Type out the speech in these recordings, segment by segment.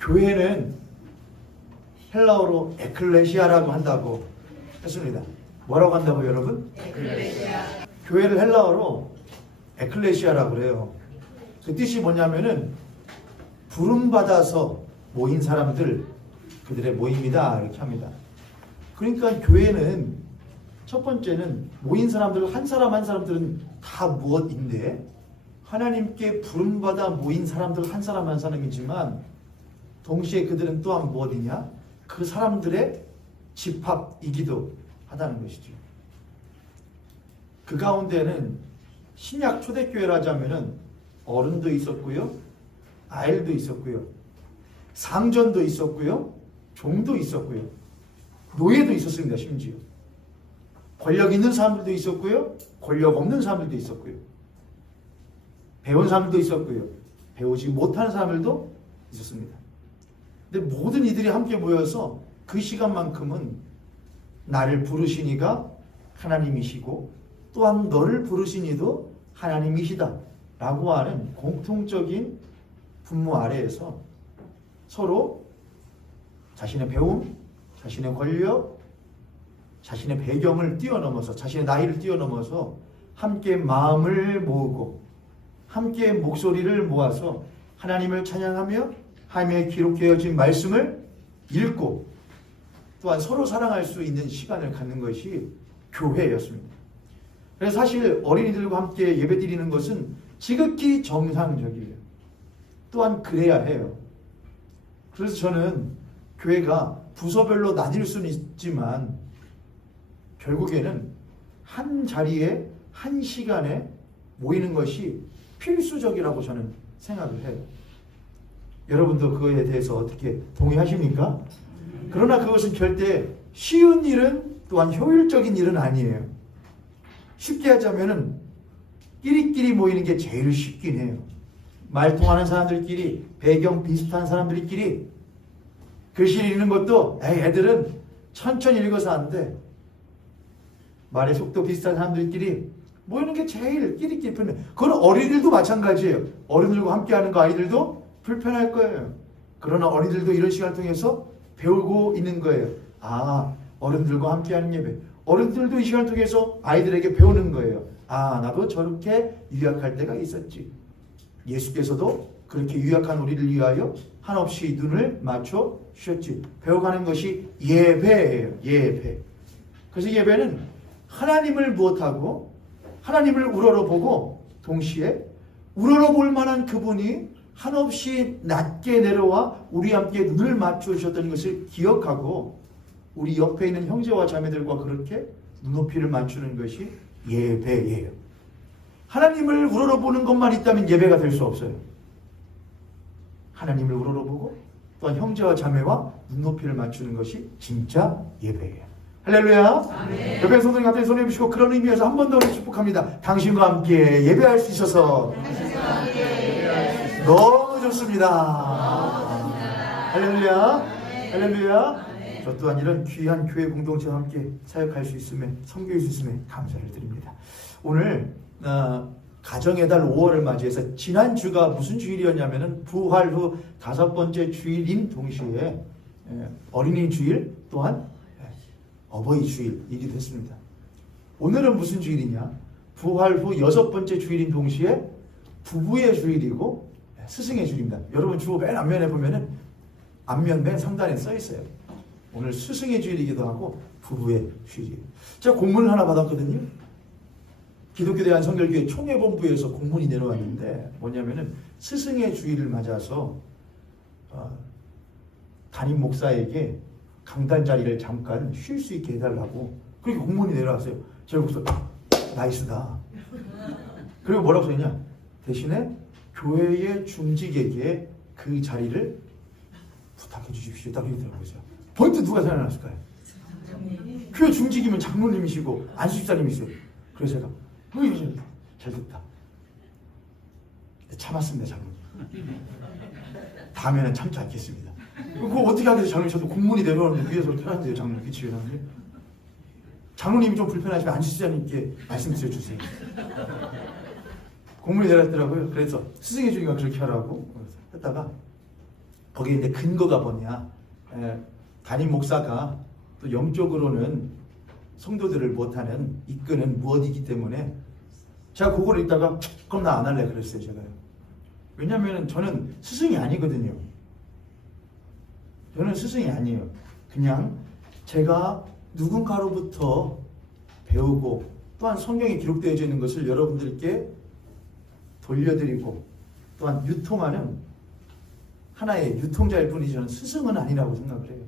교회는 헬라어로 에클레시아라고 한다고 했습니다. 뭐라고 한다고 여러분? 에클레시아. 교회를 헬라어로 에클레시아라고 그래요. 그 뜻이 뭐냐면은 부름받아서 모인 사람들, 그들의 모임이다 이렇게 합니다. 그러니까 교회는 첫 번째는 모인 사람들 한 사람 한 사람들은 다 무엇인데 하나님께 부름받아 모인 사람들 한 사람 한 사람이지만 동시에 그들은 또한 무엇이냐? 그 사람들의 집합이기도 하다는 것이죠. 그 가운데는 신약 초대교회라 하자면은 어른도 있었고요, 아이들도 있었고요, 상전도 있었고요, 종도 있었고요, 노예도 있었습니다. 심지어 권력 있는 사람들도 있었고요, 권력 없는 사람들도 있었고요, 배운 사람들도 있었고요, 배우지 못하는 사람들도 있었습니다. 근데 모든 이들이 함께 모여서 그 시간만큼은 나를 부르시니가 하나님이시고 또한 너를 부르신 이도 하나님이시다 라고 하는 공통적인 분모 아래에서 서로 자신의 배움, 자신의 권력, 자신의 배경을 뛰어넘어서 자신의 나이를 뛰어넘어서 함께 마음을 모으고 함께 목소리를 모아서 하나님을 찬양하며 하나님의 기록되어진 말씀을 읽고 또한 서로 사랑할 수 있는 시간을 갖는 것이 교회였습니다. 그래서 사실 어린이들과 함께 예배드리는 것은 지극히 정상적이에요. 또한 그래야 해요. 그래서 저는 교회가 부서별로 나뉠 수는 있지만 결국에는 한 자리에 한 시간에 모이는 것이 필수적이라고 저는 생각을 해요. 여러분도 그거에 대해서 어떻게 동의하십니까? 그러나 그것은 절대 쉬운 일은 또한 효율적인 일은 아니에요. 쉽게 하자면은 끼리끼리 모이는 게 제일 쉽긴 해요. 말 통하는 사람들끼리, 배경 비슷한 사람들끼리 글씨를 읽는 것도 애들은 천천히 읽어서 안 돼. 말의 속도 비슷한 사람들끼리 모이는 게 제일 끼리끼리 편해. 그건 어린이들도 마찬가지예요. 어른들과 함께하는 거 아이들도 불편할 거예요. 그러나 어린이들도 이런 시간을 통해서 배우고 있는 거예요. 아, 어른들과 함께하는 예배. 어른들도 이 시간을 통해서 아이들에게 배우는 거예요. 아, 나도 저렇게 유약할 때가 있었지. 예수께서도 그렇게 유약한 우리를 위하여 한없이 눈을 맞춰 주셨지. 배워가는 것이 예배예요. 예배. 그래서 예배는 하나님을 무엇하고 하나님을 우러러보고 동시에 우러러볼 만한 그분이 한없이 낮게 내려와 우리 함께 눈을 맞춰 주셨던 것을 기억하고 우리 옆에 있는 형제와 자매들과 그렇게 눈높이를 맞추는 것이 예배예요. 하나님을 우러러보는 것만 있다면 예배가 될 수 없어요. 하나님을 우러러보고 또한 형제와 자매와 눈높이를 맞추는 것이 진짜 예배예요. 할렐루야. 옆에 성도님 같은 손에 주시고 그런 의미에서 한 번 더 축복합니다. 당신과 함께 예배할 수 있어서 너무 좋습니다. 할렐루야. 할렐루야. 저 또한 이런 귀한 교회 공동체와 함께 사역할 수 있음에, 섬길 수 있음에 감사를 드립니다. 오늘 가정의 달 5월을 맞이해서 지난주가 무슨 주일이었냐면은 부활 후 5번째 주일인 동시에 어린이 주일 또한 어버이 주일이기도 했습니다. 오늘은 무슨 주일이냐? 부활 후 6번째 주일인 동시에 부부의 주일이고 스승의 주일입니다. 여러분 주보 맨 앞면에 보면은 앞면 맨 상단에 써 있어요. 오늘 스승의 주일이기도 하고 부부의 주일이에요. 제가 공문을 하나 받았거든요. 기독교 대한성결교회 총회본부에서 공문이 내려왔는데 뭐냐면은 스승의 주일을 맞아서 담임 목사에게 강단 자리를 잠깐 쉴 수 있게 해달라고 그렇게 공문이 내려왔어요. 제가 그래서 나이스다. 그리고 뭐라고 써있냐? 대신에 교회의 중직에게 그 자리를 부탁해 주십시오. 딱 이렇게 들어보세요. 번뜩 누가 생각났을까요? 교회 중직이면 장로님이시고 안수집사님이세요. 그래서 제가 잘 됐다. 참았습니다. 장로님. 다음에는 참지 않겠습니다. 그거 어떻게 하겠어요? 장로님 저도 공문이 내려오는데 위에서 편한데요. 장로님. 그치요? 장로님이 좀 불편하시면 안수집사님께 말씀 드려주세요. 공문이 내렸더라고요. 그래서 스승의 주기가 그렇게 하라고 했다가 거기에 이제 근거가 뭐냐? 담임 목사가 또 영적으로는 성도들을 못하는 이끄는 무엇이기 때문에 제가 그거를 읽다가 그럼 나 안 할래 그랬어요. 제가요. 왜냐하면 저는 스승이 아니거든요. 저는 스승이 아니에요. 그냥 제가 누군가로부터 배우고 또한 성경에 기록되어져 있는 것을 여러분들께 돌려드리고 또한 유통하는 하나의 유통자일 뿐이지 저는 스승은 아니라고 생각을 해요.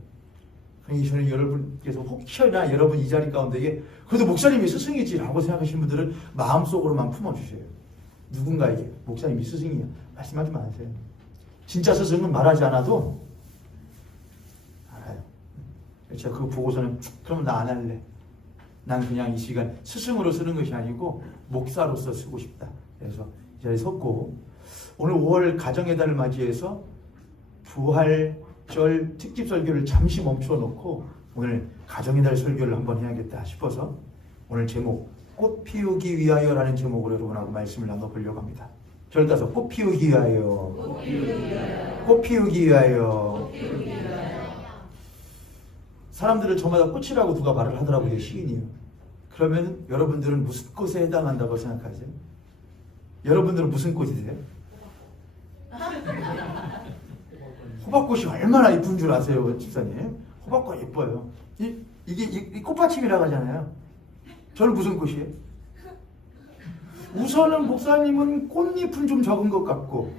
그러니 저는 여러분께서 혹시나 여러분 이 자리 가운데에 그래도 목사님이 스승이지라고 생각하시는 분들은 마음속으로만 품어주세요. 누군가에게 목사님이 스승이야 말씀하지 마세요. 진짜 스승은 말하지 않아도 알아요. 제가 그거 보고서는 그러면 나 안 할래. 난 그냥 이 시간 스승으로 쓰는 것이 아니고 목사로서 쓰고 싶다. 그래서 이 자리에 섰고 오늘 5월 가정의 달을 맞이해서 부활절 특집 설교를 잠시 멈춰 놓고 오늘 가정의 달 설교를 한번 해야겠다 싶어서 오늘 제목 꽃 피우기 위하여라는 제목으로 여러분하고 말씀을 나눠보려고 합니다. 저를 따서 꽃 피우기 위하여, 꽃 피우기 위하여, 꽃 피우기 위하여. 꽃 피우기 위하여. 사람들을 저마다 꽃이라고 누가 말을 하더라고요. 시인이요. 그러면 여러분들은 무슨 꽃에 해당한다고 생각하세요? 여러분들은 무슨 꽃이세요? 호박꽃이 얼마나 이쁜 줄 아세요, 집사님? 호박꽃 예뻐요. 이게 꽃받침이라고 하잖아요. 저는 무슨 꽃이에요? 우선은 목사님은 꽃잎은 좀 적은 것 같고,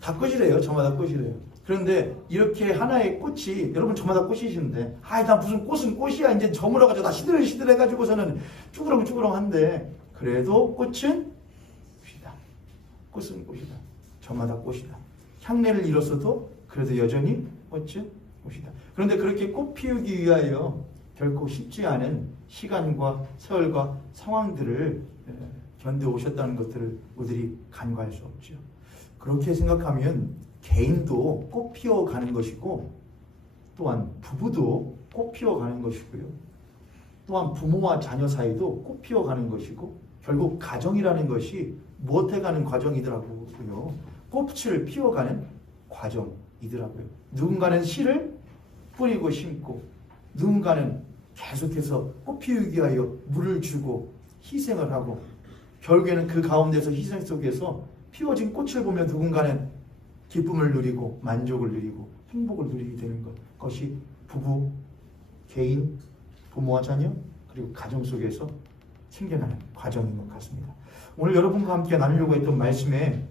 다 꽃이래요. 저마다 꽃이래요. 그런데 이렇게 하나의 꽃이, 여러분 저마다 꽃이신데, 나 무슨 꽃은 꽃이야. 이제 저물어가지고 다 시들해가지고서는 쭈그렁쭈그렁한데, 그래도 꽃은 꽃이다. 꽃은 꽃이다. 저마다 꽃이다. 향내를 잃었어도 그래도 여전히 꽃은 꽃이다. 그런데 그렇게 꽃 피우기 위하여 결코 쉽지 않은 시간과 세월과 상황들을 견뎌오셨다는 것들을 우리들이 간과할 수 없죠. 그렇게 생각하면 개인도 꽃 피워가는 것이고 또한 부부도 꽃 피워가는 것이고요. 또한 부모와 자녀 사이도 꽃 피워가는 것이고 결국 가정이라는 것이 무엇해가는 과정이더라고요. 꽃을 피워가는 과정이더라고요. 누군가는 씨를 뿌리고 심고 누군가는 계속해서 꽃 피우기 위하여 물을 주고 희생을 하고 결국에는 그 가운데서 희생 속에서 피워진 꽃을 보며 누군가는 기쁨을 누리고 만족을 누리고 행복을 누리게 되는 것이 부부, 개인, 부모와 자녀 그리고 가정 속에서 생겨나는 과정인 것 같습니다. 오늘 여러분과 함께 나누려고 했던 말씀의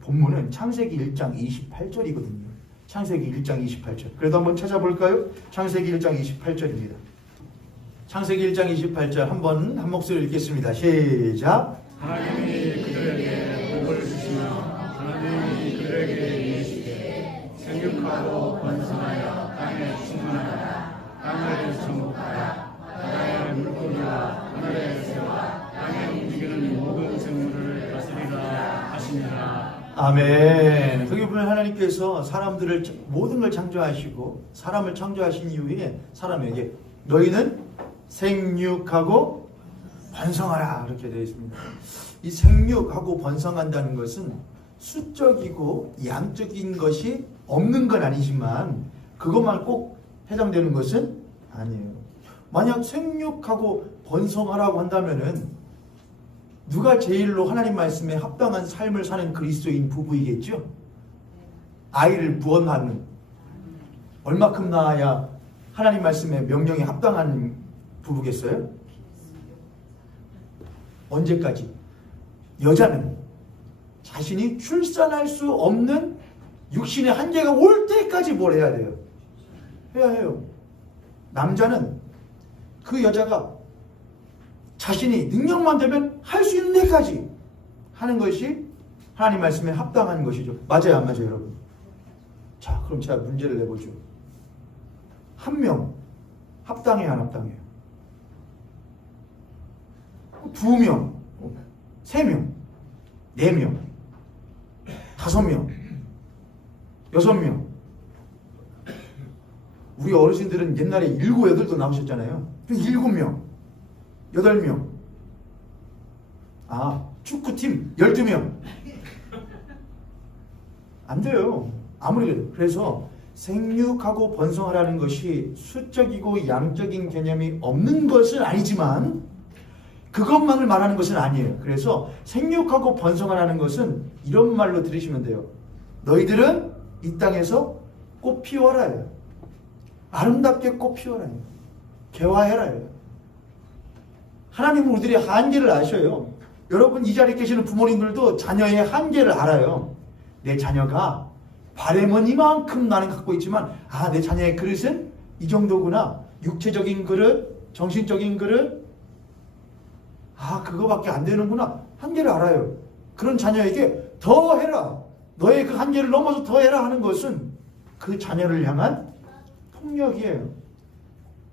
본문은 창세기 1장 28절이거든요. 창세기 1장 28절. 그래도 한번 찾아볼까요? 창세기 1장 28절입니다. 창세기 1장 28절 한 목소리로 읽겠습니다. 시작. 하나님이 그들에게 복을 주시며 하나님이 그들에게 이르시되 생육하고 번성하여 땅에 충만하라. 땅을 정복하라. 바다의 물고기와 하늘의 새와 땅에 움직이는 모든 생물을 다스리라 하시니라. 아멘. 거기 보면 하나님께서 사람들을 모든 걸 창조하시고 사람을 창조하신 이후에 사람에게 너희는 생육하고 번성하라 이렇게 되어 있습니다. 이 생육하고 번성한다는 것은 수적이고 양적인 것이 없는 건 아니지만 그것만 꼭 해당되는 것은 아니에요. 만약 생육하고 번성하라고 한다면은 누가 제일로 하나님 말씀에 합당한 삶을 사는 그리스도인 부부이겠죠? 아이를 부원하는 얼마큼 낳아야 하나님 말씀에 명령에 합당한 부부겠어요? 언제까지? 여자는 자신이 출산할 수 없는 육신의 한계가 올 때까지 뭘 해야 돼요? 해야 해요. 남자는 그 여자가 자신이 능력만 되면 할 수 있는 데까지 하는 것이 하나님 말씀에 합당한 것이죠. 맞아요, 안 맞아요, 여러분? 자, 그럼 제가 문제를 내보죠. 한 명 합당해요, 안 합당해요? 2명, 3명, 4명, 5명, 6명. 우리 어르신들은 옛날에 7, 8도 나오셨잖아요. 7명, 8명. 축구팀 12명. 안 돼요. 아무리 그래도. 그래서 생육하고 번성하라는 것이 수적이고 양적인 개념이 없는 것은 아니지만 그것만을 말하는 것은 아니에요. 그래서 생육하고 번성하라는 것은 이런 말로 들으시면 돼요. 너희들은 이 땅에서 꽃 피워라예요. 아름답게 꽃 피워라예요. 개화해라예요. 하나님은 우리들의 한계를 아셔요. 여러분 이 자리에 계시는 부모님들도 자녀의 한계를 알아요. 내 자녀가 바램은 이만큼 나는 갖고 있지만 내 자녀의 그릇은 이 정도구나. 육체적인 그릇, 정신적인 그릇, 그거밖에 안 되는구나. 한계를 알아요. 그런 자녀에게 더 해라. 너의 그 한계를 넘어서 더 해라 하는 것은 그 자녀를 향한 폭력이에요.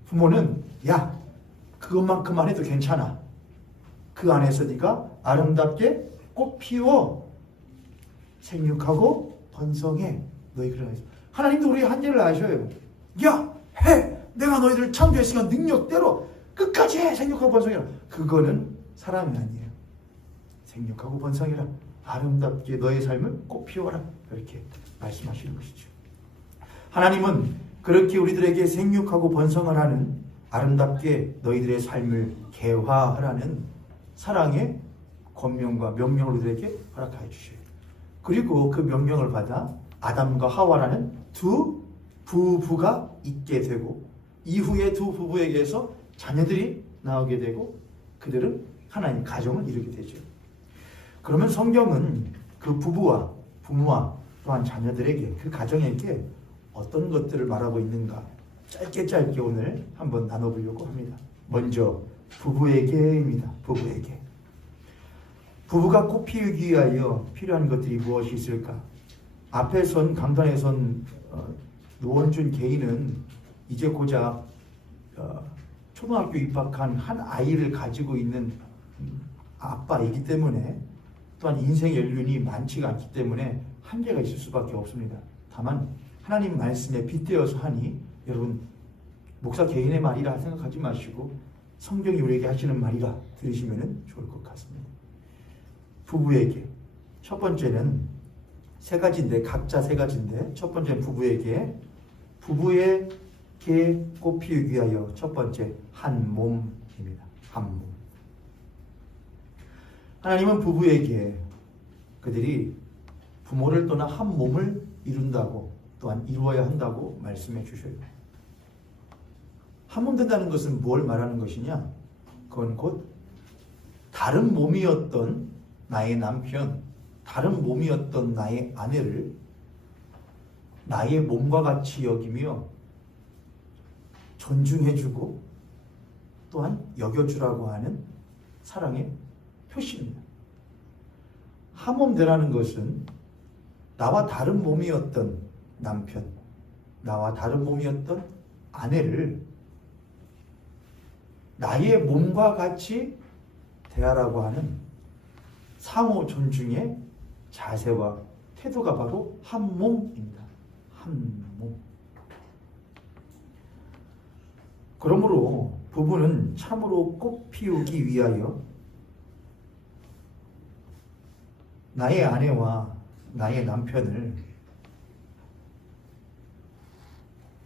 부모는 그것만큼만 해도 괜찮아. 그 안에서 네가 아름답게 꽃 피워 생육하고 번성해. 너희 그런 하나님도 우리의 한계를 아셔요. 해. 내가 너희들을 창조했으니까 능력대로 끝까지 해. 생육하고 번성해라. 그거는 사람이 아니에요. 생육하고 번성해라. 아름답게 너의 삶을 꽃 피워라. 이렇게 말씀하시는 것이죠. 하나님은 그렇게 우리들에게 생육하고 번성을 하는 아름답게 너희들의 삶을 개화하라는 사랑의 권명과 명령을 우리들에게 허락하여 주셔요. 그리고 그 명령을 받아 아담과 하와라는 두 부부가 있게 되고 이후에 두 부부에게서 자녀들이 나오게 되고 그들은 하나님 가정을 이루게 되죠. 그러면 성경은 그 부부와 부모와 또한 자녀들에게 그 가정에게 어떤 것들을 말하고 있는가 짧게 오늘 한번 나눠보려고 합니다. 먼저 부부에게입니다. 부부가 꽃 피우기 위하여 필요한 것들이 무엇이 있을까? 앞에 선 강단에 선 노원준 개인은 이제 고작 초등학교 입학한 한 아이를 가지고 있는 아빠이기 때문에 또한 인생 연륜이 많지가 않기 때문에 한계가 있을 수밖에 없습니다. 다만 하나님 말씀에 빗대어서 하니 여러분 목사 개인의 말이라 생각하지 마시고 성경이 우리에게 하시는 말이라 들으시면 좋을 것 같습니다. 부부에게 첫 번째는 각자 세 가지인데 첫 번째는 부부에게 꽃 피우기 위하여 첫 번째 한 몸입니다. 한 몸. 하나님은 부부에게 그들이 부모를 떠나 한 몸을 이룬다고 또한 이루어야 한다고 말씀해 주셔요. 한 몸 된다는 것은 뭘 말하는 것이냐? 그건 곧 다른 몸이었던 나의 남편, 다른 몸이었던 나의 아내를 나의 몸과 같이 여기며 존중해주고 또한 여겨주라고 하는 사랑의 표시입니다. 한 몸 되라는 것은 나와 다른 몸이었던 남편, 나와 다른 몸이었던 아내를 나의 몸과 같이 대하라고 하는 상호 존중의 자세와 태도가 바로 한 몸입니다. 한 몸. 그러므로 부부는 참으로 꽃 피우기 위하여 나의 아내와 나의 남편을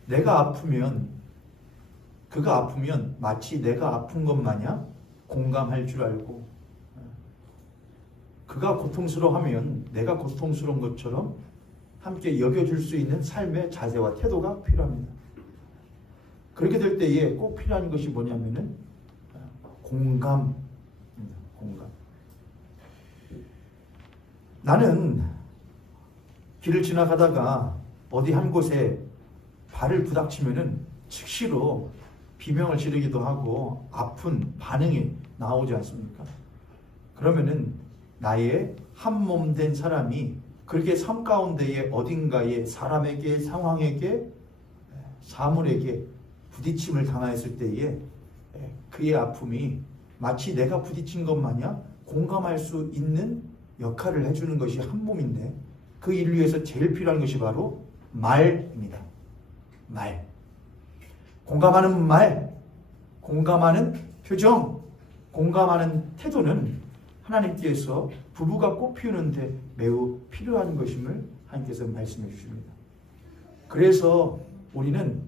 내가 아프면 그가 아프면 마치 내가 아픈 것 마냥 공감할 줄 알고 그가 고통스러워하면 내가 고통스러운 것처럼 함께 여겨줄 수 있는 삶의 자세와 태도가 필요합니다. 그렇게 될 때에 꼭 필요한 것이 뭐냐면은 공감입니다. 공감. 나는 길을 지나가다가 어디 한 곳에 발을 부닥치면은 즉시로 비명을 지르기도 하고 아픈 반응이 나오지 않습니까? 그러면은 나의 한 몸 된 사람이 그렇게 삶 가운데에 어딘가에 사람에게 상황에게 사물에게 부딪힘을 당하였을 때에 그의 아픔이 마치 내가 부딪힌 것 마냥 공감할 수 있는 역할을 해주는 것이 한 몸인데 그 일을 위해서 제일 필요한 것이 바로 말입니다. 말. 공감하는 말, 공감하는 표정, 공감하는 태도는 하나님께서 부부가 꽃 피우는데 매우 필요한 것임을 하나님께서 말씀해 주십니다. 그래서 우리는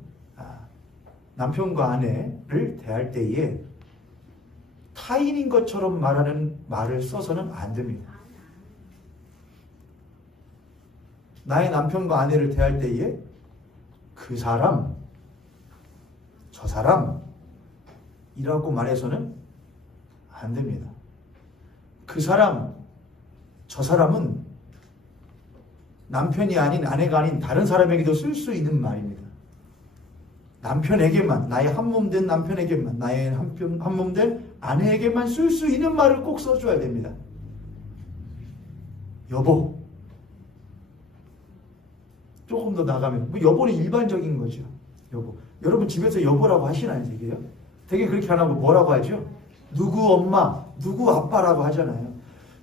남편과 아내를 대할 때에 타인인 것처럼 말하는 말을 써서는 안 됩니다. 나의 남편과 아내를 대할 때에 그 사람, 저 사람이라고 말해서는 안 됩니다. 그 사람, 저 사람은 남편이 아닌 아내가 아닌 다른 사람에게도 쓸 수 있는 말입니다. 남편에게만, 나의 한몸된 남편에게만, 나의 한몸된 아내에게만 쓸 수 있는 말을 꼭 써줘야 됩니다. 여보. 조금 더 나가면 여보는 일반적인 거죠. 여보. 여러분 집에서 여보라고 하시나요? 되게 그렇게 안 하고 뭐라고 하죠? 누구 엄마, 누구 아빠라고 하잖아요.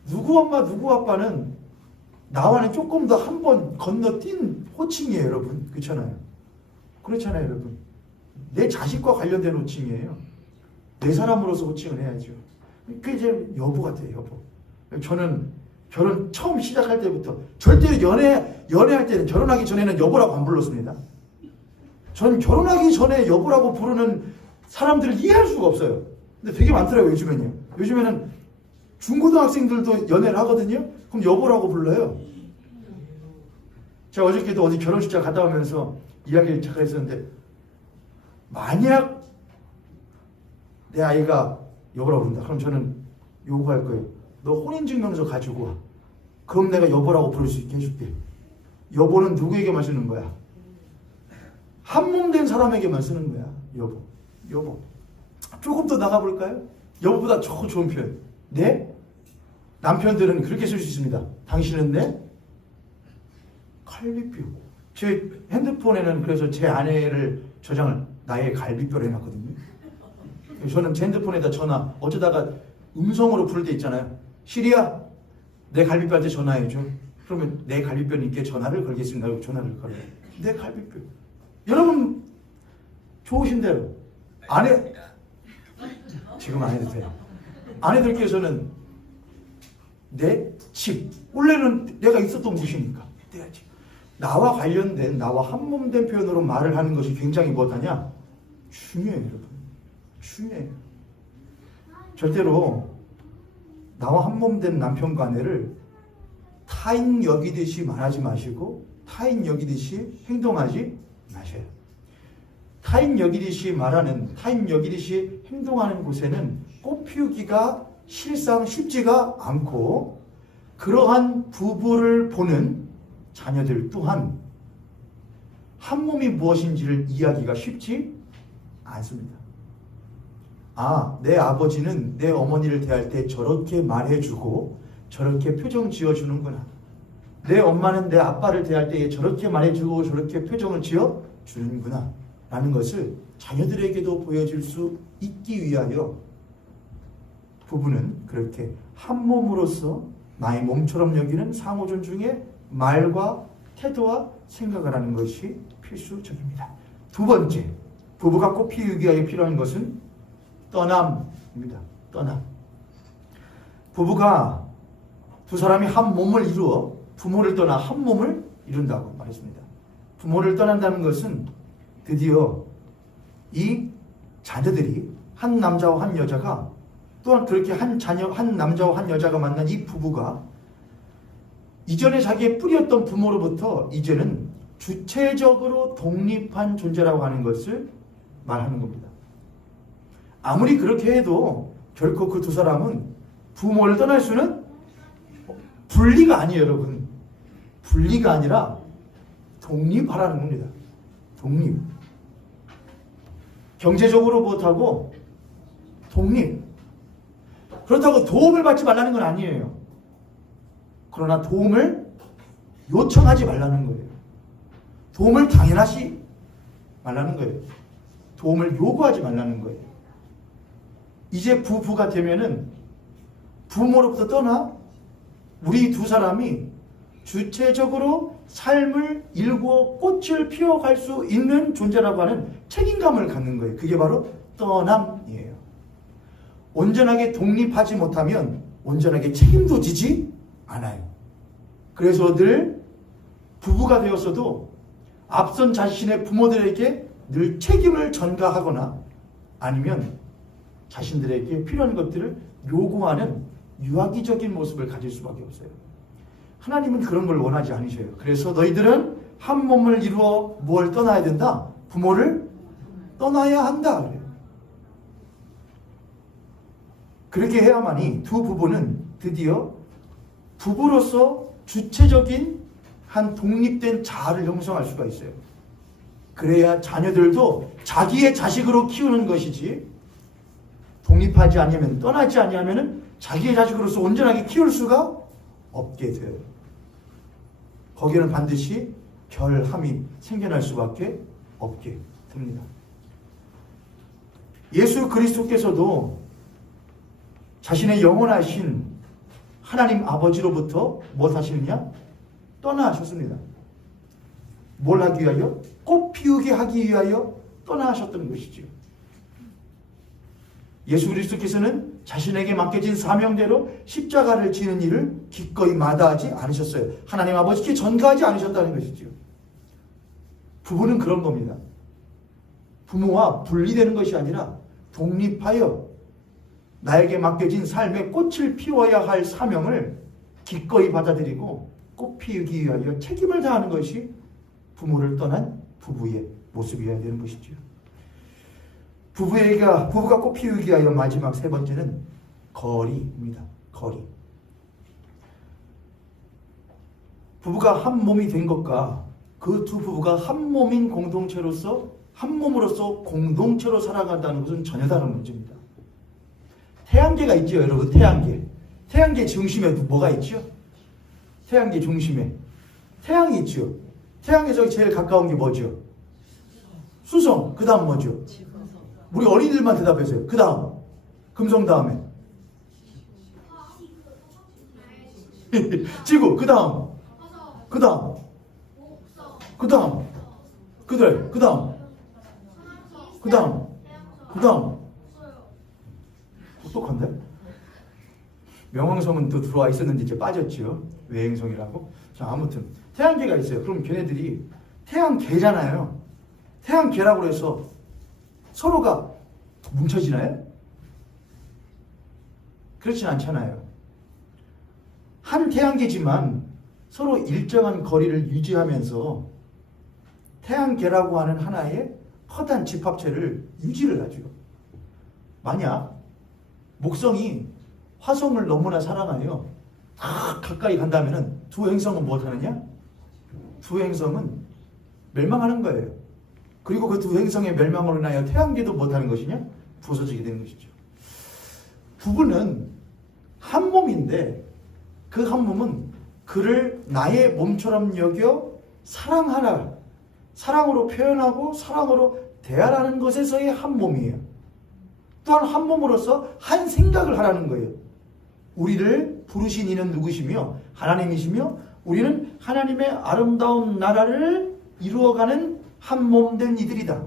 누구 엄마, 누구 아빠는 나와는 조금 더 한 번 건너뛴 호칭이에요, 여러분. 그렇잖아요. 그렇잖아요, 여러분. 내 자식과 관련된 호칭이에요. 내 사람으로서 호칭을 해야죠. 그게 이제 여보 같아요, 여보. 저는 결혼 처음 시작할 때부터 절대로 연애할 때는, 결혼하기 전에는 여보라고 안 불렀습니다. 전 결혼하기 전에 여보라고 부르는 사람들을 이해할 수가 없어요. 근데 되게 많더라고요, 요즘에는요. 요즘에는 중고등학생들도 연애를 하거든요. 그럼 여보라고 불러요. 제가 어저께도 어디 결혼식장 갔다 오면서 이야기를 잠깐 했었는데, 만약 내 아이가 여보라고 부른다. 그럼 저는 요구할 거예요. 너 혼인증명서 가지고 와. 그럼 내가 여보라고 부를 수 있게 해줄게. 여보는 누구에게만 쓰는 거야? 한몸된 사람에게만 쓰는 거야. 여보. 조금 더 나가볼까요? 여보보다 더 좋은 표현. 네? 남편들은 그렇게 쓸 수 있습니다. 당신은 네? 갈비뼈. 제 핸드폰에는 그래서 제 아내를 저장을 나의 갈비뼈로 해놨거든요. 저는 제 핸드폰에다 전화, 어쩌다가 음성으로 부를 때 있잖아요. 시리야, 내 갈비뼈한테 전화해줘. 그러면 내 갈비뼈님께 전화를 걸겠습니다. 그리고 전화를 걸어요. 내 갈비뼈. 여러분 좋으신 대로 지금 안 해도 돼요. 아내들께서는 내 집, 원래는 내가 있었던 곳이니까 내 집. 나와 관련된, 나와 한몸된 표현으로 말을 하는 것이 굉장히 뭐하냐? 중요해요, 여러분. 중요해요. 절대로 나와 한몸된 남편과 아내를 타인 여기듯이 말하지 마시고 타인 여기듯이 행동하지 마셔요. 타인 여기듯이 말하는, 타인 여기듯이 행동하는 곳에는 꽃 피우기가 실상 쉽지가 않고, 그러한 부부를 보는 자녀들 또한 한 몸이 무엇인지를 이해하기가 쉽지 않습니다. 내 아버지는 내 어머니를 대할 때 저렇게 말해주고 저렇게 표정 지어주는구나. 내 엄마는 내 아빠를 대할 때 저렇게 말해주고 저렇게 표정을 지어주는구나 라는 것을 자녀들에게도 보여줄 수 있기 위하여 부부는 그렇게 한 몸으로서 나의 몸처럼 여기는 상호 존중의 말과 태도와 생각을 하는 것이 필수적입니다. 두 번째, 부부가 꼭 피우기 위하여 필요한 것은 떠남입니다. 떠남. 부부가 두 사람이 한 몸을 이루어 부모를 떠나 한 몸을 이룬다고 말했습니다. 부모를 떠난다는 것은 드디어 이 자녀들이 한 남자와 한 여자가, 또한 그렇게 한 남자와 한 여자가 만난 이 부부가 이전에 자기의 뿌리였던 부모로부터 이제는 주체적으로 독립한 존재라고 하는 것을 말하는 겁니다. 아무리 그렇게 해도 결코 그 두 사람은 부모를 떠날 수는 분리가 아니에요, 여러분. 분리가 아니라 독립하라는 겁니다. 독립. 경제적으로 못하고 독립. 그렇다고 도움을 받지 말라는 건 아니에요. 그러나 도움을 요청하지 말라는 거예요. 도움을 당연하지 말라는 거예요. 도움을 요구하지 말라는 거예요. 이제 부부가 되면은 부모로부터 떠나 우리 두 사람이 주체적으로 삶을 일구어 꽃을 피워갈 수 있는 존재라고 하는 책임감을 갖는 거예요. 그게 바로 떠남이에요. 온전하게 독립하지 못하면 온전하게 책임도 지지 않아요. 그래서 늘 부부가 되었어도 앞선 자신의 부모들에게 늘 책임을 전가하거나 아니면 자신들에게 필요한 것들을 요구하는 유아기적인 모습을 가질 수밖에 없어요. 하나님은 그런 걸 원하지 않으셔요. 그래서 너희들은 한 몸을 이루어 뭘 떠나야 된다? 부모를 떠나야 한다. 그래요. 그렇게 해야만이 두 부부는 드디어 부부로서 주체적인 한 독립된 자아를 형성할 수가 있어요. 그래야 자녀들도 자기의 자식으로 키우는 것이지 독립하지 않으면 떠나지 않으면 자기의 자식으로서 온전하게 키울 수가 없게 돼요. 거기에는 반드시 결함이 생겨날 수밖에 없게 됩니다. 예수 그리스도께서도 자신의 영원하신 하나님 아버지로부터 뭘 하시느냐? 떠나셨습니다. 뭘 하기 위하여? 꽃 피우게 하기 위하여 떠나셨던 것이죠. 예수 그리스도께서는 자신에게 맡겨진 사명대로 십자가를 지는 일을 기꺼이 마다하지 않으셨어요. 하나님 아버지께 전가하지 않으셨다는 것이죠. 부부는 그런 겁니다. 부모와 분리되는 것이 아니라 독립하여 나에게 맡겨진 삶의 꽃을 피워야 할 사명을 기꺼이 받아들이고 꽃 피우기 위하여 책임을 다하는 것이 부모를 떠난 부부의 모습이어야 되는 것이죠. 부부가 꽃 피우기 위하여 마지막 세 번째는 거리입니다. 거리. 부부가 한 몸이 된 것과 그 두 부부가 한 몸인 공동체로서 한 몸으로서 공동체로 살아간다는 것은 전혀 다른 문제입니다. 태양계가 있죠, 여러분. 태양계. 태양계 중심에 뭐가 있죠? 태양계 중심에 태양이 있죠. 태양에서 제일 가까운 게 뭐죠? 수성. 그 다음 뭐죠? 우리 어린이들만 대답하세요. 그 다음 금성 다음에 지구. 그 다음 그 다음 그 다음 그들 그 다음 그 다음 그 다음 똑똑한데? 명왕성은 또 들어와 있었는데 이제 빠졌죠. 외행성이라고. 자, 아무튼 태양계가 있어요. 그럼 걔네들이 태양계잖아요. 태양계라고 해서 서로가 뭉쳐지나요? 그렇진 않잖아요. 한 태양계지만 서로 일정한 거리를 유지하면서 태양계라고 하는 하나의 커다란 집합체를 유지를 하죠. 만약 목성이 화성을 너무나 사랑하여 다 가까이 간다면 두 행성은 무엇하느냐? 두 행성은 멸망하는 거예요. 그리고 그 두 행성의 멸망으로 인하여 태양계도 못하는 것이냐? 부서지게 되는 것이죠. 부부는 한 몸인데 그 한 몸은 그를 나의 몸처럼 여겨 사랑하라, 사랑으로 표현하고 사랑으로 대하라는 것에서의 한 몸이에요. 또한 한 몸으로서 한 생각을 하라는 거예요. 우리를 부르신 이는 누구시며 하나님이시며 우리는 하나님의 아름다운 나라를 이루어가는 한 몸 된 이들이다.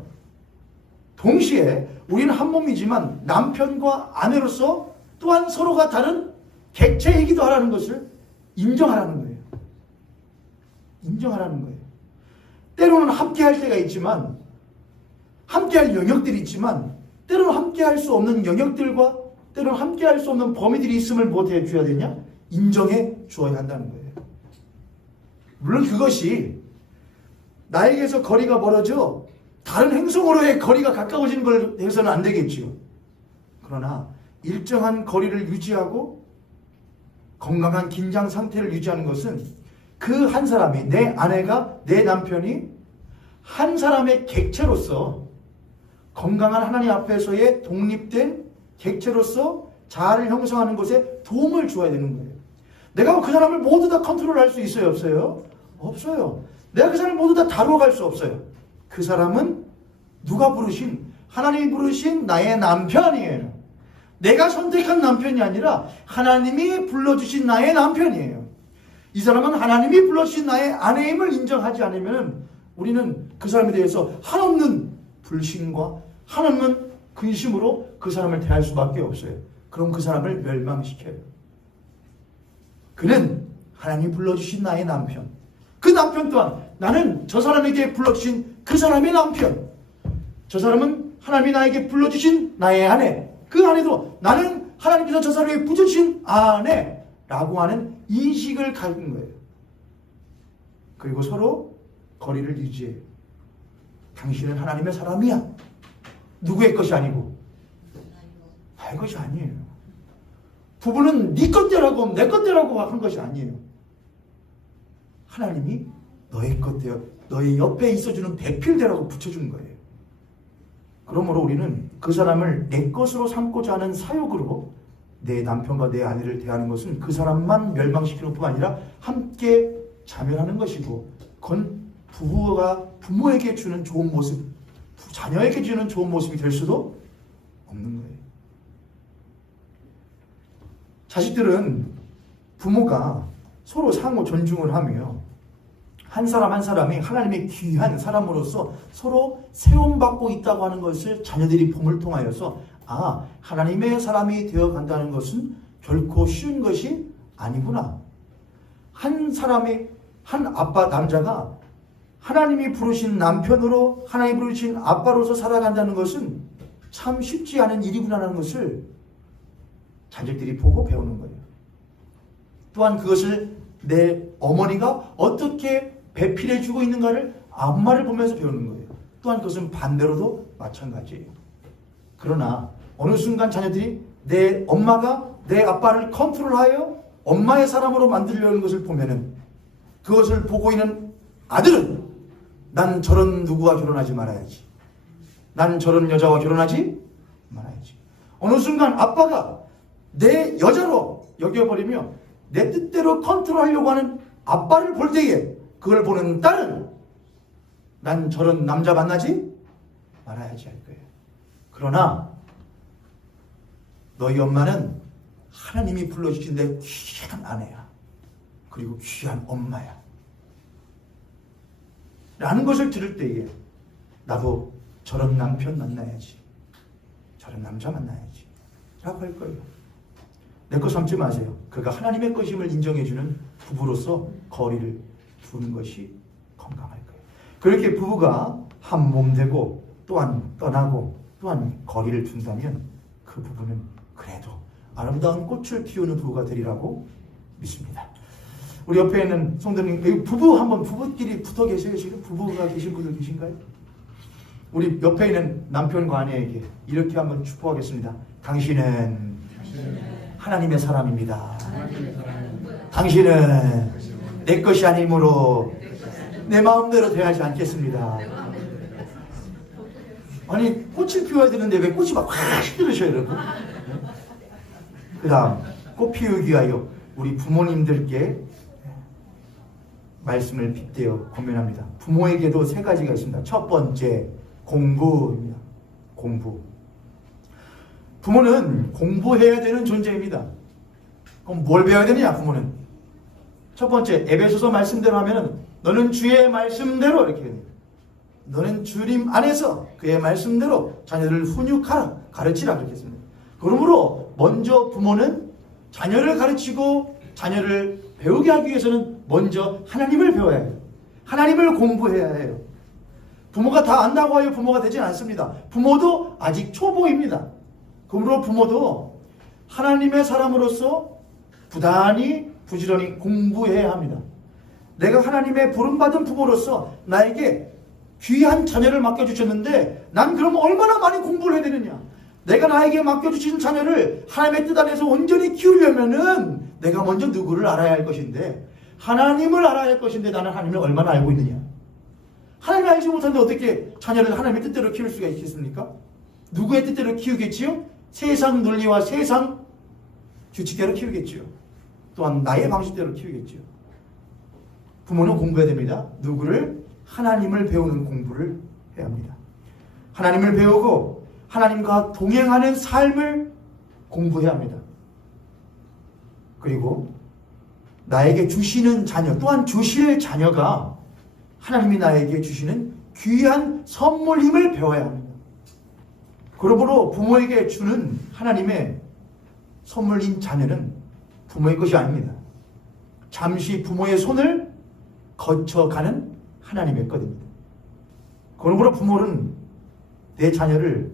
동시에 우리는 한 몸이지만 남편과 아내로서 또한 서로가 다른 객체이기도 하라는 것을 인정하라는 거예요. 인정하라는 거예요. 때로는 함께할 때가 있지만 함께할 영역들이 있지만 때로는 함께할 수 없는 영역들과 때로는 함께할 수 없는 범위들이 있음을 못해 줘야 되냐? 인정해 주어야 한다는 거예요. 물론 그것이 나에게서 거리가 멀어져 다른 행성으로의 거리가 가까워지는 걸 해서는 안 되겠지요. 그러나 일정한 거리를 유지하고 건강한 긴장 상태를 유지하는 것은 그 한 사람이, 내 아내가, 내 남편이 한 사람의 객체로서 건강한 하나님 앞에서의 독립된 객체로서 자아를 형성하는 것에 도움을 주어야 되는 거예요. 내가 그 사람을 모두 다 컨트롤할 수 있어요? 없어요? 없어요. 내가 그 사람을 모두 다 다뤄갈 수 없어요. 그 사람은 누가 부르신, 하나님이 부르신 나의 남편이에요. 내가 선택한 남편이 아니라 하나님이 불러주신 나의 남편이에요. 이 사람은 하나님이 불러주신 나의 아내임을 인정하지 않으면 우리는 그 사람에 대해서 한없는 불신과 한없는 근심으로 그 사람을 대할 수밖에 없어요. 그럼 그 사람을 멸망시켜요. 그는 하나님이 불러주신 나의 남편, 그 남편 또한 나는 저 사람에게 불러주신 그 사람의 남편, 저 사람은 하나님이 나에게 불러주신 나의 아내, 그 아내도 나는 하나님께서 저 사람에게 붙여주신 아내라고 하는 인식을 가진 거예요. 그리고 서로 거리를 유지해요. 당신은 하나님의 사람이야. 누구의 것이 아니고 나의 것이 아니에요. 부부는 네 것대라고 내 것대라고 한 것이 아니에요. 하나님이 너의 것대요, 너의 옆에 있어주는 배필대라고 붙여준 거예요. 그러므로 우리는 그 사람을 내 것으로 삼고자 하는 사욕으로 내 남편과 내 아내를 대하는 것은 그 사람만 멸망시키는 뿐만 아니라 함께 자멸하는 것이고, 그건 부부가 부모에게 주는 좋은 모습, 자녀에게 주는 좋은 모습이 될 수도 없는 거예요. 자식들은 부모가 서로 상호 존중을 하며 한 사람 한 사람이 하나님의 귀한 사람으로서 서로 세움받고 있다고 하는 것을 자녀들이 봄을 통하여서 하나님의 사람이 되어 간다는 것은 결코 쉬운 것이 아니구나. 한 사람이, 한 아빠 남자가 하나님이 부르신 남편으로, 하나님이 부르신 아빠로서 살아간다는 것은 참 쉽지 않은 일이구나라는 것을 자식들이 보고 배우는 거예요. 또한 그것을 내 어머니가 어떻게 배필해주고 있는가를 엄마를 보면서 배우는 거예요. 또한 그것은 반대로도 마찬가지예요. 그러나 어느 순간 자녀들이 내 엄마가 내 아빠를 컨트롤하여 엄마의 사람으로 만들려는 것을 보면은, 그것을 보고 있는 아들은 난 저런 누구와 결혼하지 말아야지, 난 저런 여자와 결혼하지 말아야지. 어느 순간 아빠가 내 여자로 여겨버리며 내 뜻대로 컨트롤하려고 하는 아빠를 볼 때에 그걸 보는 딸은 난 저런 남자 만나지 말아야지 할 거예요. 그러나 너희 엄마는 하나님이 불러주신 내 귀한 아내야. 그리고 귀한 엄마야. 라는 것을 들을 때에 나도 저런 남편 만나야지, 저런 남자 만나야지 라고 할 거예요. 내 것 삼지 마세요. 그가 하나님의 것임을 인정해주는 부부로서 거리를 두는 것이 건강할 거예요. 그렇게 부부가 한 몸 되고 또한 떠나고 또한 거리를 둔다면 그 부부는 그래도 아름다운 꽃을 피우는 부부가 되리라고 믿습니다. 우리 옆에 있는 성도님, 부부 한번, 부부끼리 붙어 계세요? 지금 부부가 계신 분들 계신가요? 우리 옆에 있는 남편과 아내에게 이렇게 한번 축복하겠습니다. 당신은 하나님의 사람입니다. 당신은 내 것이 아니므로 내 마음대로 대하지 않겠습니다. 아니, 꽃을 피워야 되는데 왜 꽃이 막 확 시들으셔요, 여러분? 그 다음, 꽃 피우기 위하여 우리 부모님들께 말씀을 빗대어 권면합니다. 부모에게도 3가지가 있습니다. 첫 번째, 공부입니다. 공부. 부모는 공부해야 되는 존재입니다. 그럼 뭘 배워야 되느냐, 부모는? 첫 번째, 에베소서 말씀대로 하면은 너는 주의 말씀대로, 이렇게 너는 주님 안에서 그의 말씀대로 자녀를 훈육하라, 가르치라, 그렇게 했습니다. 그러므로 먼저 부모는 자녀를 가르치고 자녀를 배우게 하기 위해서는 먼저 하나님을 배워야 해요. 하나님을 공부해야 해요. 부모가 다 안다고 하여 부모가 되지 않습니다. 부모도 아직 초보입니다. 그러므로 부모도 하나님의 사람으로서 부지런히 공부해야 합니다. 내가 하나님의 부름받은 부모로서 나에게 귀한 자녀를 맡겨주셨는데 난 그럼 얼마나 많이 공부를 해야 되느냐. 내가 나에게 맡겨주신 자녀를 하나님의 뜻 안에서 온전히 키우려면은 내가 먼저 누구를 알아야 할 것인데, 하나님을 알아야 할 것인데 나는 하나님을 얼마나 알고 있느냐. 하나님을 알지 못하는데 어떻게 자녀를 하나님의 뜻대로 키울 수가 있겠습니까? 누구의 뜻대로 키우겠지요? 세상 논리와 세상 규칙대로 키우겠지요. 또한 나의 방식대로 키우겠지요. 부모는 공부해야 됩니다. 누구를? 하나님을 배우는 공부를 해야 합니다. 하나님을 배우고 하나님과 동행하는 삶을 공부해야 합니다. 그리고 나에게 주시는 자녀, 또한 주실 자녀가 하나님이 나에게 주시는 귀한 선물임을 배워야 합니다. 그러므로 부모에게 주는 하나님의 선물인 자녀는 부모의 것이 아닙니다. 잠시 부모의 손을 거쳐가는 하나님의 것입니다. 그러므로 부모는 내 자녀를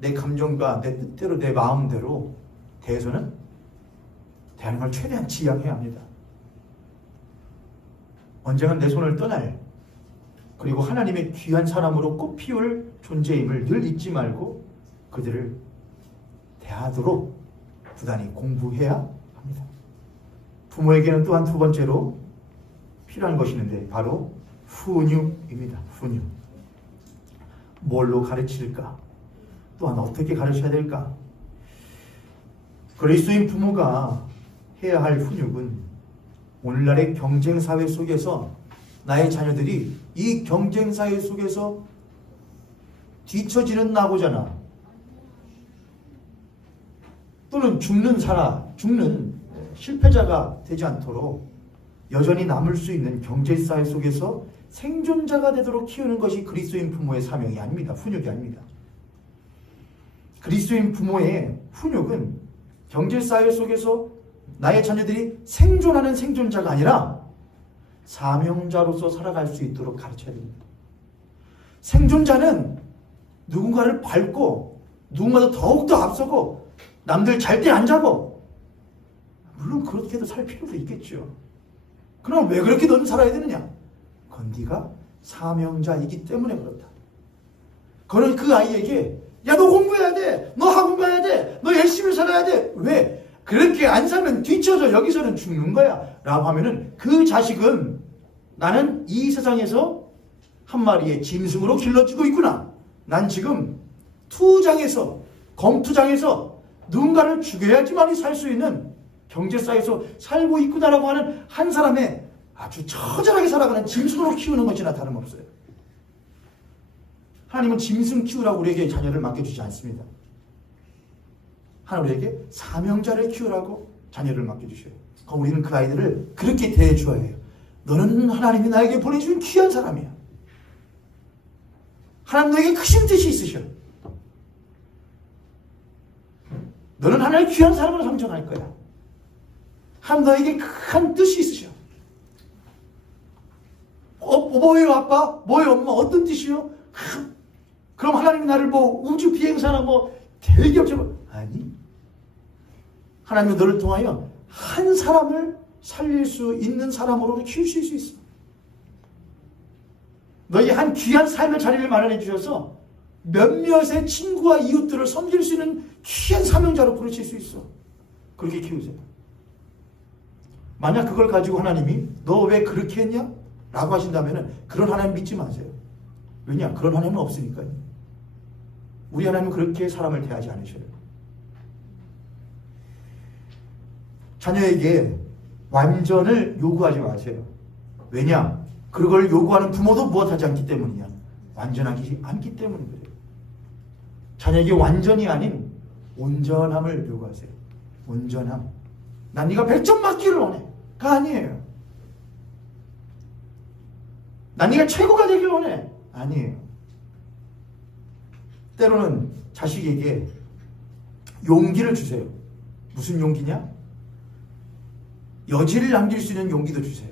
내 감정과 내 뜻대로 내 마음대로 대해서는 대하는 걸 최대한 지양해야 합니다. 언젠가 내 손을 떠날 그리고 하나님의 귀한 사람으로 꽃피울 존재임을 늘 잊지 말고 그들을 대하도록 부단히 공부해야 합니다. 부모에게는 또한 두 번째로 필요한 것이 있는데 바로 훈육입니다. 훈육. 뭘로 가르칠까? 또한 어떻게 가르쳐야 될까? 그리스도인 부모가 해야 할 훈육은 오늘날의 경쟁사회 속에서 나의 자녀들이 이 경쟁사회 속에서 뒤처지는 나고자나 또는 죽는 실패자가 되지 않도록 여전히 남을 수 있는 경제사회 속에서 생존자가 되도록 키우는 것이 그리스도인 부모의 사명이 아닙니다. 훈육이 아닙니다. 그리스도인 부모의 훈육은 경제사회 속에서 나의 자녀들이 생존하는 생존자가 아니라 사명자로서 살아갈 수 있도록 가르쳐야 됩니다. 생존자는 누군가를 밟고 누군가도 더욱더 앞서고 남들 잘 때 안 자고 물론 그렇게도 살 필요도 있겠죠. 그럼 왜 그렇게 너는 살아야 되느냐? 그건 네가 사명자이기 때문에 그렇다. 그런 그 아이에게 야 너 공부해야 돼. 너 학원 가야 돼. 너 열심히 살아야 돼. 왜? 그렇게 안 살면 뒤쳐져. 여기서는 죽는 거야. 라고 하면은 그 자식은 나는 이 세상에서 한 마리의 짐승으로 길러지고 있구나. 난 지금 투장에서 검투장에서 누군가를 죽여야지만이 살 수 있는 경제사회에서 살고 있구나라고 하는 한 사람의 아주 처절하게 살아가는 짐승으로 키우는 것이나 다름없어요. 하나님은 짐승 키우라고 우리에게 자녀를 맡겨주지 않습니다. 하나님 우리에게 사명자를 키우라고 자녀를 맡겨주셔요. 그럼 우리는 그 아이들을 그렇게 대해줘야 해요. 너는 하나님이 나에게 보내준 귀한 사람이야. 하나님 너에게 크신 뜻이 있으셔. 너는 하나님의 귀한 사람으로 성장할 거야. 하나님 너에게 큰 뜻이 있으셔. 뭐예요 아빠? 뭐예요 엄마? 어떤 뜻이요? 그럼 하나님 나를 뭐 우주 비행사나 뭐 대기업처럼 아니. 하나님은 너를 통하여 한 사람을 살릴 수 있는 사람으로 키우실 수 있어. 너희 한 귀한 삶의 자리를 마련해 주셔서 몇몇의 친구와 이웃들을 섬길 수 있는 귀한 사명자로 부르실 수 있어. 그렇게 키우세요. 만약 그걸 가지고 하나님이 너 왜 그렇게 했냐? 라고 하신다면 그런 하나님 믿지 마세요. 왜냐? 그런 하나님은 없으니까요. 우리 하나님은 그렇게 사람을 대하지 않으셔요. 자녀에게 완전을 요구하지 마세요. 왜냐? 그걸 요구하는 부모도 무엇하지 않기 때문이냐? 완전하지 않기 때문에 그래요. 자녀에게 완전이 아닌 온전함을 요구하세요. 온전함. 난 네가 100점 맞기를 원해. 가 아니에요. 난 네가 최고가 되길 원해. 아니에요. 때로는 자식에게 용기를 주세요. 무슨 용기냐? 여지를 남길 수 있는 용기도 주세요.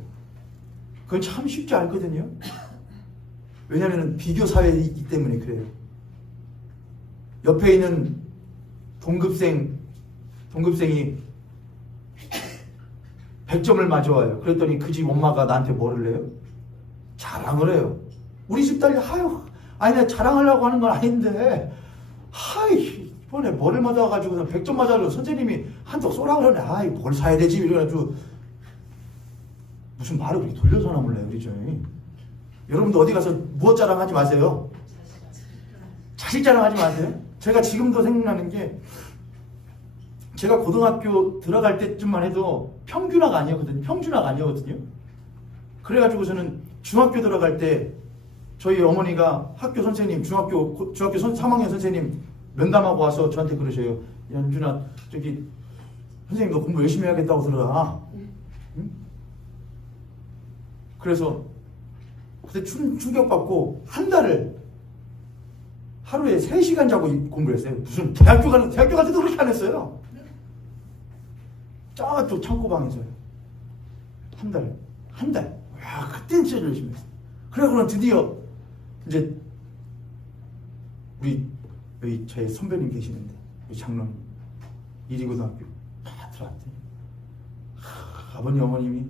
그건 참 쉽지 않거든요. 왜냐하면 비교 사회이기 때문에 그래요. 옆에 있는 동급생이 100점을 맞아와요. 그랬더니 그 집 엄마가 나한테 뭐를 해요? 자랑을 해요. 우리 집 딸이 아니 내가 자랑하려고 하는 건 아닌데 이번에 뭐를 맞아가지고 100점 맞아가지고 선생님이 한턱 쏘라 그러네. 뭘 사야 되지? 이래가지고 무슨 말을 그렇게 돌려서 나물래요. 그러죠. 여러분도 어디 가서 무엇 자랑하지 마세요. 자식 자랑하지 마세요. 제가 지금도 생각나는 게 제가 고등학교 들어갈 때쯤만 해도 평균학 아니었거든요. 그래가지고 저는 중학교 들어갈 때 저희 어머니가 학교 선생님, 중학교 3학년 선생님 면담하고 와서 저한테 그러셔요. 연준아, 저기 선생님 너 공부 열심히 해야겠다고 들어가. 응? 그래서 그때 충격받고 한 달을 하루에 3시간 자고 공부를 했어요. 무슨 대학교 갈 때도 그렇게 안 했어요. 저쪽 창고방에서요. 한 달. 야, 그때는 진짜 열심히 했어요. 그러고는 드디어 이제 우리 여기 제 선배님 계시는데 우리 장로님 이리고등학교 다 들어왔더니 아버님 어머님이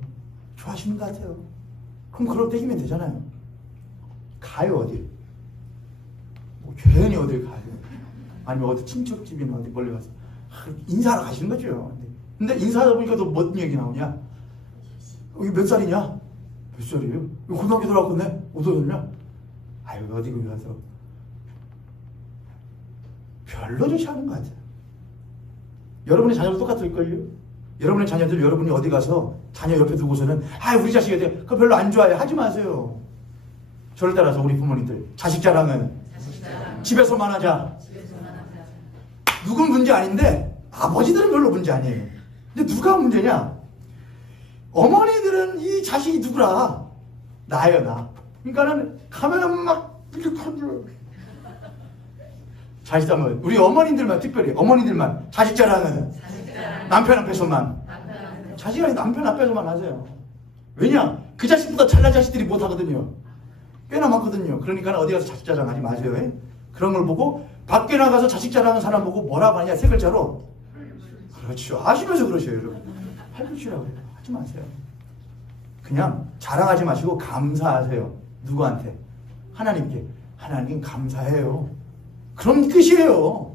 좋아하시는 것 같아요. 그럼 그럴 때이면 되잖아요. 가요 어딜? 뭐 괜히 어딜 가요? 아니면 어디 친척집이나 어디 멀리 가서 인사하러 가시는 거죠. 근데 인사하다 보니까 또 뭔 얘기 나오냐? 여기 몇 살이냐? 몇 살이에요? 고등학교 들어갔겠네? 어디였냐? 아유 어디 거기 가서 별로 좋지 않은 것 같아요. 여러분의 자녀도 똑같을걸요? 여러분의 자녀들 여러분이 어디 가서 자녀 옆에 두고서는 아 우리 자식이 어때? 그거 별로 안 좋아해. 하지 마세요. 저를 따라서 우리 부모님들 자식 자랑은 집에서만 하자. 누군 문제 아닌데 아버지들은 별로 문제 아니에요. 근데 누가 문제냐? 어머니들은 이 자식이 누구라? 나예요 나. 그러니까는 가면은 막 이렇게 컨트롤. 자식 자랑은 우리 어머님들만 특별히 어머니들만 자식 자랑은 남편 앞에서만. 자식이 아니 남편 앞에서만 하세요. 왜냐? 그 자식보다 잘난 자식들이 못하거든요. 꽤나 많거든요. 그러니까 어디 가서 자식 자랑하지 마세요. 에? 그런 걸 보고 밖에 나가서 자식 자랑하는 사람 보고 뭐라고 하냐? 세 글자로. 그렇죠. 아시면서 그러셔요, 여러분. 팔불치라고 해요. 하지 마세요. 그냥 자랑하지 마시고 감사하세요. 누구한테? 하나님께. 하나님 감사해요. 그런 뜻이에요.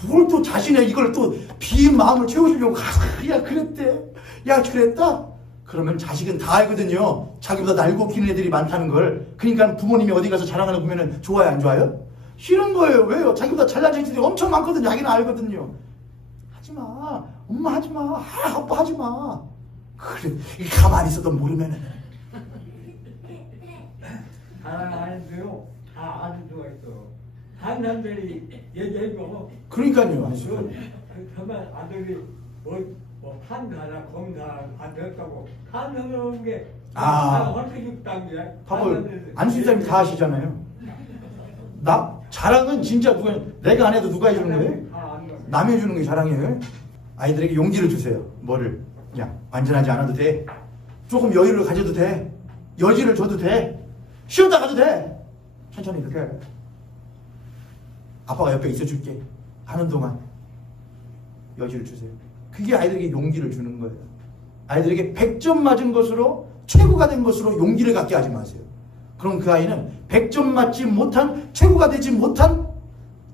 그걸 또 자신의 이걸 또 빈 마음을 채워주려고 야 그랬대. 야 그랬다. 그러면 자식은 다 알거든요. 자기보다 날고 기는 애들이 많다는 걸. 그러니까 부모님이 어디 가서 자랑하는 거 보면 좋아요 안 좋아요? 싫은 거예요. 왜요? 자기보다 잘난 애들이 엄청 많거든요. 자기는 알거든요. 하지마. 엄마 하지마. 아, 아빠 하지마. 그래 가만히 있어도 모르면은 자랑하는데요. 다 아는 수가 있어. 한 사람들이 얘기해보고 그러니까요. 정말 아들이 뭐판 가나 검사 안 됐다고 한 사람은 게 헐크 육단계 밥을 안수님이 다 하시잖아요. 나 자랑은 진짜 누가 내가 안 해도 누가 해주는 거예요? 남이 해주는 게 자랑이에요. 아이들에게 용기를 주세요. 뭐를 그냥 완전하지 않아도 돼. 조금 여유를 가져도 돼. 여지를 줘도 돼. 쉬었다 가도 돼. 천천히 이렇게 아빠가 옆에 있어줄게 하는 동안 여지를 주세요. 그게 아이들에게 용기를 주는 거예요. 아이들에게 100점 맞은 것으로 최고가 된 것으로 용기를 갖게 하지 마세요. 그럼 그 아이는 100점 맞지 못한 최고가 되지 못한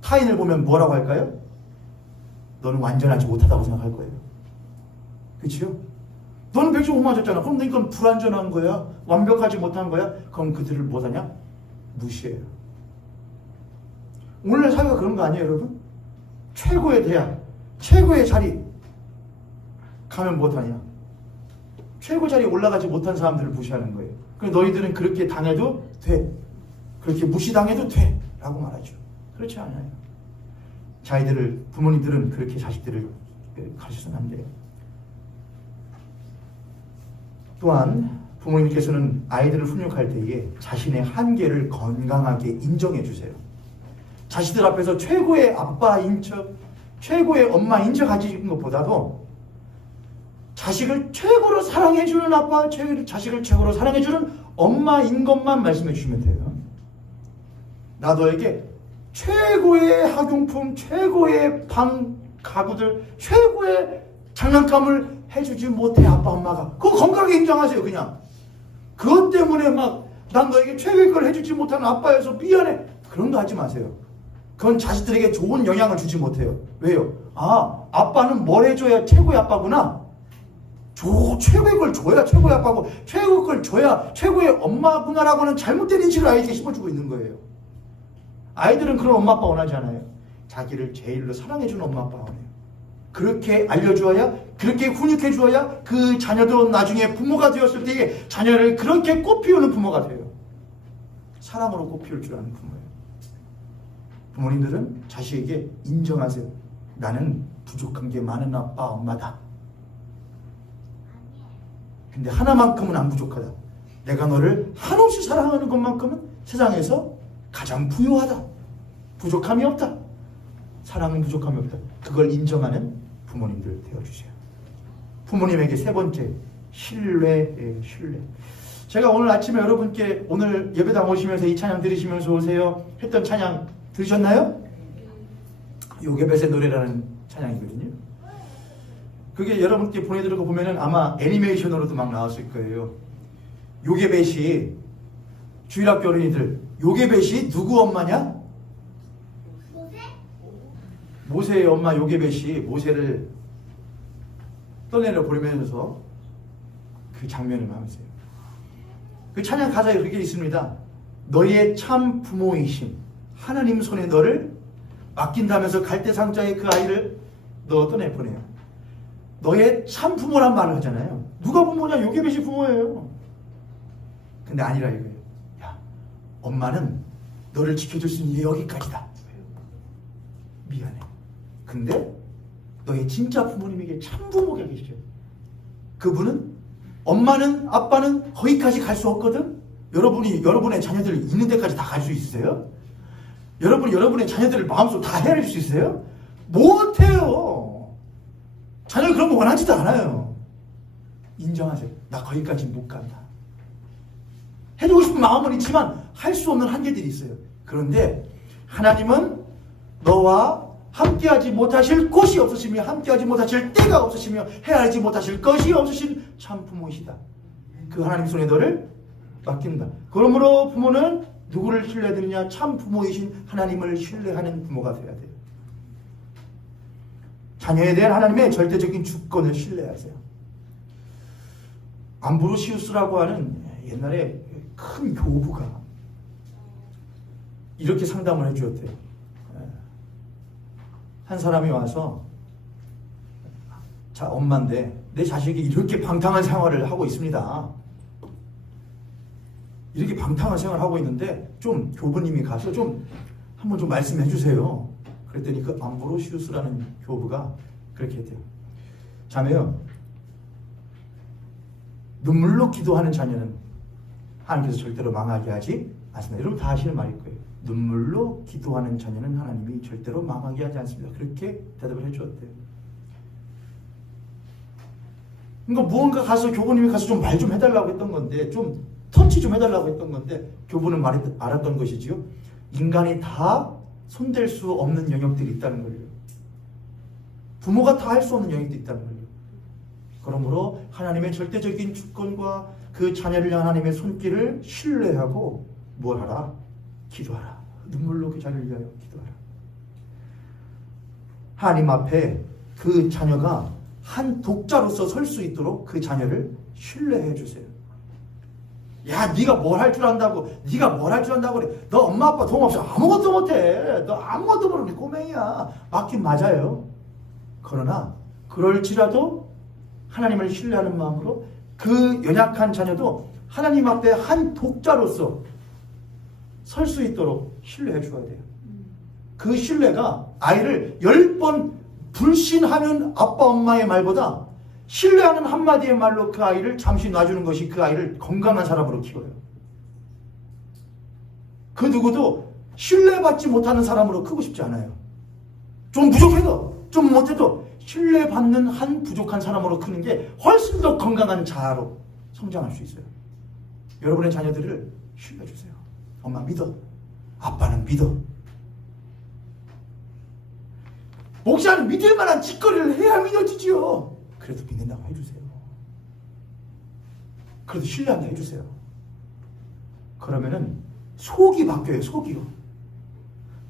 타인을 보면 뭐라고 할까요? 너는 완전하지 못하다고 생각할 거예요. 그렇죠? 너는 100점 못 맞았잖아. 그럼 이건 불완전한 거야. 완벽하지 못한 거야. 그럼 그들을 뭐하냐? 무시해요. 오늘날 사회가 그런 거 아니에요, 여러분? 최고의 대학, 최고의 자리 가면 못하냐? 최고 자리에 올라가지 못한 사람들을 무시하는 거예요. 그럼 너희들은 그렇게 당해도 돼. 그렇게 무시당해도 돼. 라고 말하죠. 그렇지 않아요. 자기들을, 부모님들은 그렇게 자식들을 가르쳐서는 안 돼요. 또한 부모님께서는 아이들을 훈육할 때에 자신의 한계를 건강하게 인정해 주세요. 자식들 앞에서 최고의 아빠인 척, 최고의 엄마인 척 가지는 것보다도 자식을 최고로 사랑해주는 아빠, 자식을 최고로 사랑해주는 엄마인 것만 말씀해 주시면 돼요. 나 너에게 최고의 학용품, 최고의 방, 가구들, 최고의 장난감을 해주지 못해 아빠, 엄마가. 그거 건강하게 인정하세요. 그냥. 그것 때문에 막 난 너에게 최고의 걸 해주지 못하는 아빠여서 미안해. 그런 거 하지 마세요. 그건 자식들에게 좋은 영향을 주지 못해요. 왜요? 아, 아빠는 뭘 해줘야 최고의 아빠구나. 최고의 걸 줘야 최고의 아빠고 최고의 걸 줘야 최고의 엄마구나라고 하는 잘못된 인식을 아이에게 심어주고 있는 거예요. 아이들은 그런 엄마 아빠 원하지 않아요. 자기를 제일로 사랑해주는 엄마 아빠 원해요. 그렇게 알려주어야, 그렇게 훈육해 주어야 그 자녀도 나중에 부모가 되었을 때에 자녀를 그렇게 꽃피우는 부모가 돼요. 사랑으로 꽃피울 줄 아는 부모예요. 부모님들은 자식에게 인정하세요. 나는 부족한 게 많은 아빠, 엄마다. 근데 하나만큼은 안 부족하다. 내가 너를 한없이 사랑하는 것만큼은 세상에서 가장 부유하다. 부족함이 없다. 사랑은 부족함이 없다. 그걸 인정하는 부모님들 되어주세요. 부모님에게 세 번째, 신뢰예요. 신뢰. 제가 오늘 아침에 여러분께 오늘 예배당 오시면서 이 찬양 들으시면서 오세요 했던 찬양 들으셨나요? 요게벳의 노래라는 찬양이거든요. 그게 여러분께 보내드리고 보면은 아마 애니메이션으로도 막 나왔을 거예요. 요게벳이 주일학교 어린이들, 요게벳이 누구 엄마냐? 모세의 엄마 요게벳이 모세를 떠내려 보내면서 그 장면을 하면서요. 그 찬양 가사에 그렇게 있습니다. 너의 참 부모이심 하나님 손에 너를 맡긴다면서 갈대상자의 그 아이를 너 떠내보내요. 너의 참 부모란 말을 하잖아요. 누가 부모냐? 요게벳이 부모예요. 근데 아니라 이거예요. 야, 엄마는 너를 지켜줄 수 있는 게 여기까지다. 미안해. 근데 너의 진짜 부모님에게 참 부모가 계시죠. 그분은 엄마는 아빠는 거기까지 갈 수 없거든. 여러분의 자녀들 있는 데까지 다 갈 수 있으세요? 여러분의 자녀들을 마음속으로 다 헤아릴 수 있어요? 못해요. 자녀는 그런 거 원하지도 않아요. 인정하세요. 나 거기까지 못 간다. 해주고 싶은 마음은 있지만 할 수 없는 한계들이 있어요. 그런데 하나님은 너와 함께하지 못하실 곳이 없으시며 함께하지 못하실 때가 없으시며 헤아리지 못하실 것이 없으신 참 부모이시다. 그 하나님 손에 너를 맡긴다. 그러므로 부모는 누구를 신뢰해야 되느냐? 참 부모이신 하나님을 신뢰하는 부모가 되어야 돼요. 자녀에 대한 하나님의 절대적인 주권을 신뢰하세요. 암브로시우스라고 하는 옛날에 큰 교부가 이렇게 상담을 해주었대요. 한 사람이 와서 자, 엄마인데 내 자식이 이렇게 방탕한 생활을 하고 있습니다. 이렇게 방탕한 생활을 하고 있는데 좀 교부님이 가서 좀 한번 좀 말씀해 주세요. 그랬더니 그 암브로시우스라는 교부가 그렇게 했대요. 자매요, 눈물로 기도하는 자녀는 하나님께서 절대로 망하게 하지 않습니다. 여러분 다 아시는 말일 거예요. 눈물로 기도하는 자녀는 하나님이 절대로 망하게 하지 않습니다. 그렇게 대답을 해주었대요. 그러니까 무언가 가서 교부님이 가서 좀 말 좀 해달라고 했던 건데, 좀 터치 좀 해달라고 했던 건데, 교부는 알았던 것이지요. 인간이 다 손댈 수 없는 영역들이 있다는 거예요. 부모가 다 할 수 없는 영역들이 있다는 거예요. 그러므로 하나님의 절대적인 주권과 그 자녀를 향한 하나님의 손길을 신뢰하고 뭘 하라? 기도하라. 눈물로 그 자녀를 위하여 기도하라. 하나님 앞에 그 자녀가 한 독자로서 설 수 있도록 그 자녀를 신뢰해 주세요. 야, 네가 뭘 할 줄 안다고? 네가 뭘 할 줄 안다고 그래? 너 엄마 아빠 도움 없이 아무것도 못해. 너 아무것도 모르는 꼬맹이야. 맞긴 맞아요. 그러나 그럴지라도 하나님을 신뢰하는 마음으로 그 연약한 자녀도 하나님 앞에 한 독자로서 설 수 있도록 신뢰해 줘야 돼요. 그 신뢰가 아이를 10번 불신하는 아빠 엄마의 말보다 신뢰하는 한마디의 말로 그 아이를 잠시 놔주는 것이 그 아이를 건강한 사람으로 키워요. 그 누구도 신뢰받지 못하는 사람으로 크고 싶지 않아요. 좀 부족해도 좀 못해도 신뢰받는 한 부족한 사람으로 크는 게 훨씬 더 건강한 자아로 성장할 수 있어요. 여러분의 자녀들을 신뢰해 주세요. 엄마 믿어. 아빠는 믿어. 목사는 믿을 만한 짓거리를 해야 믿어지지요. 그래도 믿는다고 해주세요. 그래도 신뢰한다 해주세요. 그러면은 속이 바뀌어요. 속이요.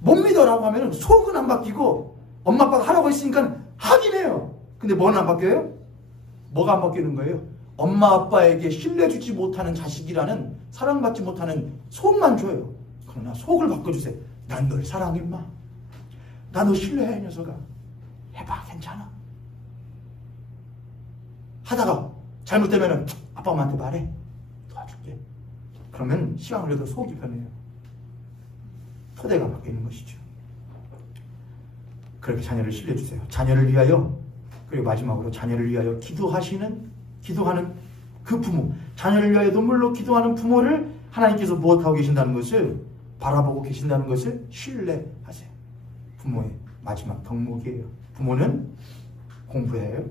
못 믿어라고 하면은 속은 안 바뀌고 엄마 아빠가 하라고 했으니까 하긴 해요. 근데 뭐는 안 바뀌어요? 뭐가 안 바뀌는 거예요? 엄마 아빠에게 신뢰주지 못하는 자식이라는 사랑받지 못하는 속만 줘요. 그러나 속을 바꿔주세요. 난 널 사랑해 임마. 나 너 신뢰해 이 녀석아. 해봐 괜찮아. 하다가 잘못되면은 아빠 엄마한테 말해. 도와줄게. 그러면 시간 흘려도 속이 변해요. 토대가 바뀌는 것이죠. 그렇게 자녀를 신뢰해 주세요. 자녀를 위하여, 그리고 마지막으로 자녀를 위하여 기도하는 그 부모, 자녀를 위하여 눈물로 기도하는 부모를 하나님께서 무엇하고 계신다는 것을 바라보고 계신다는 것을 신뢰하세요. 부모의 마지막 덕목이에요. 부모는 공부해야 해요.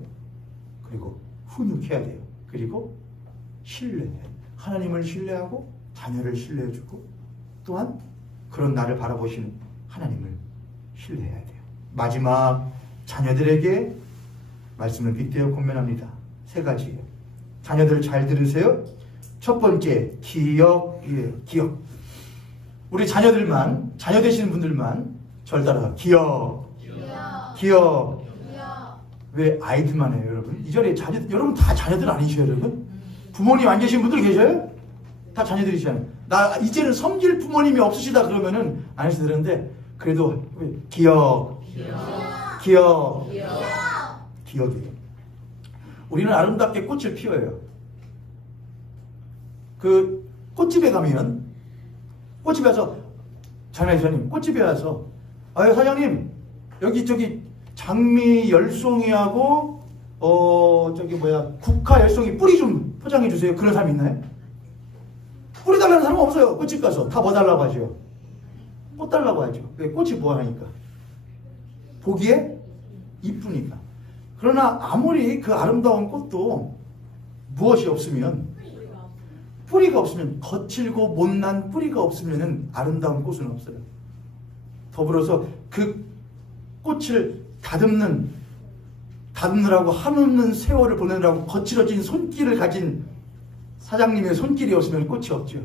그리고 훈육해야 돼요. 그리고 신뢰해요. 하나님을 신뢰하고 자녀를 신뢰해주고 또한 그런 나를 바라보시는 하나님을 신뢰해야 돼요. 마지막 자녀들에게 말씀을 빗대어 권면합니다. 3가지예요. 자녀들 잘 들으세요. 첫 번째 기억이에요. 기억. 우리 자녀들만, 자녀 되시는 분들만 절 따라서 기억. 기억. 왜 아이들만 해요, 여러분? 이 자리에 여러분 다 자녀들 아니셔요, 여러분? 부모님 안 계신 분들 계셔요? 다 자녀들이시잖아요. 나 이제는 섬길 부모님이 없으시다 그러면은 안 하셔도 되는데 그래도 기억. 기억이에요. 우리는 아름답게 꽃을 피워요. 그 꽃집에 가면 꽃집에 와서 장례사님 꽃집에 와서 아유 사장님 여기 저기 장미 열송이하고 국화 열송이 뿌리 좀 포장해 주세요. 그런 사람 있나요? 뿌리 달라는 사람 없어요. 꽃집 가서 다 뭐 달라고 하죠. 꽃 달라고 하죠. 꽃이 뭐 하니까 보기에 이쁘니까. 그러나 아무리 그 아름다운 꽃도 무엇이 없으면 뿌리가 없으면 거칠고 못난 뿌리가 없으면 아름다운 꽃은 없어요. 더불어서 그 꽃을 다듬느라고 한없는 세월을 보내느라고 거칠어진 손길을 가진 사장님의 손길이 없으면 꽃이 없죠.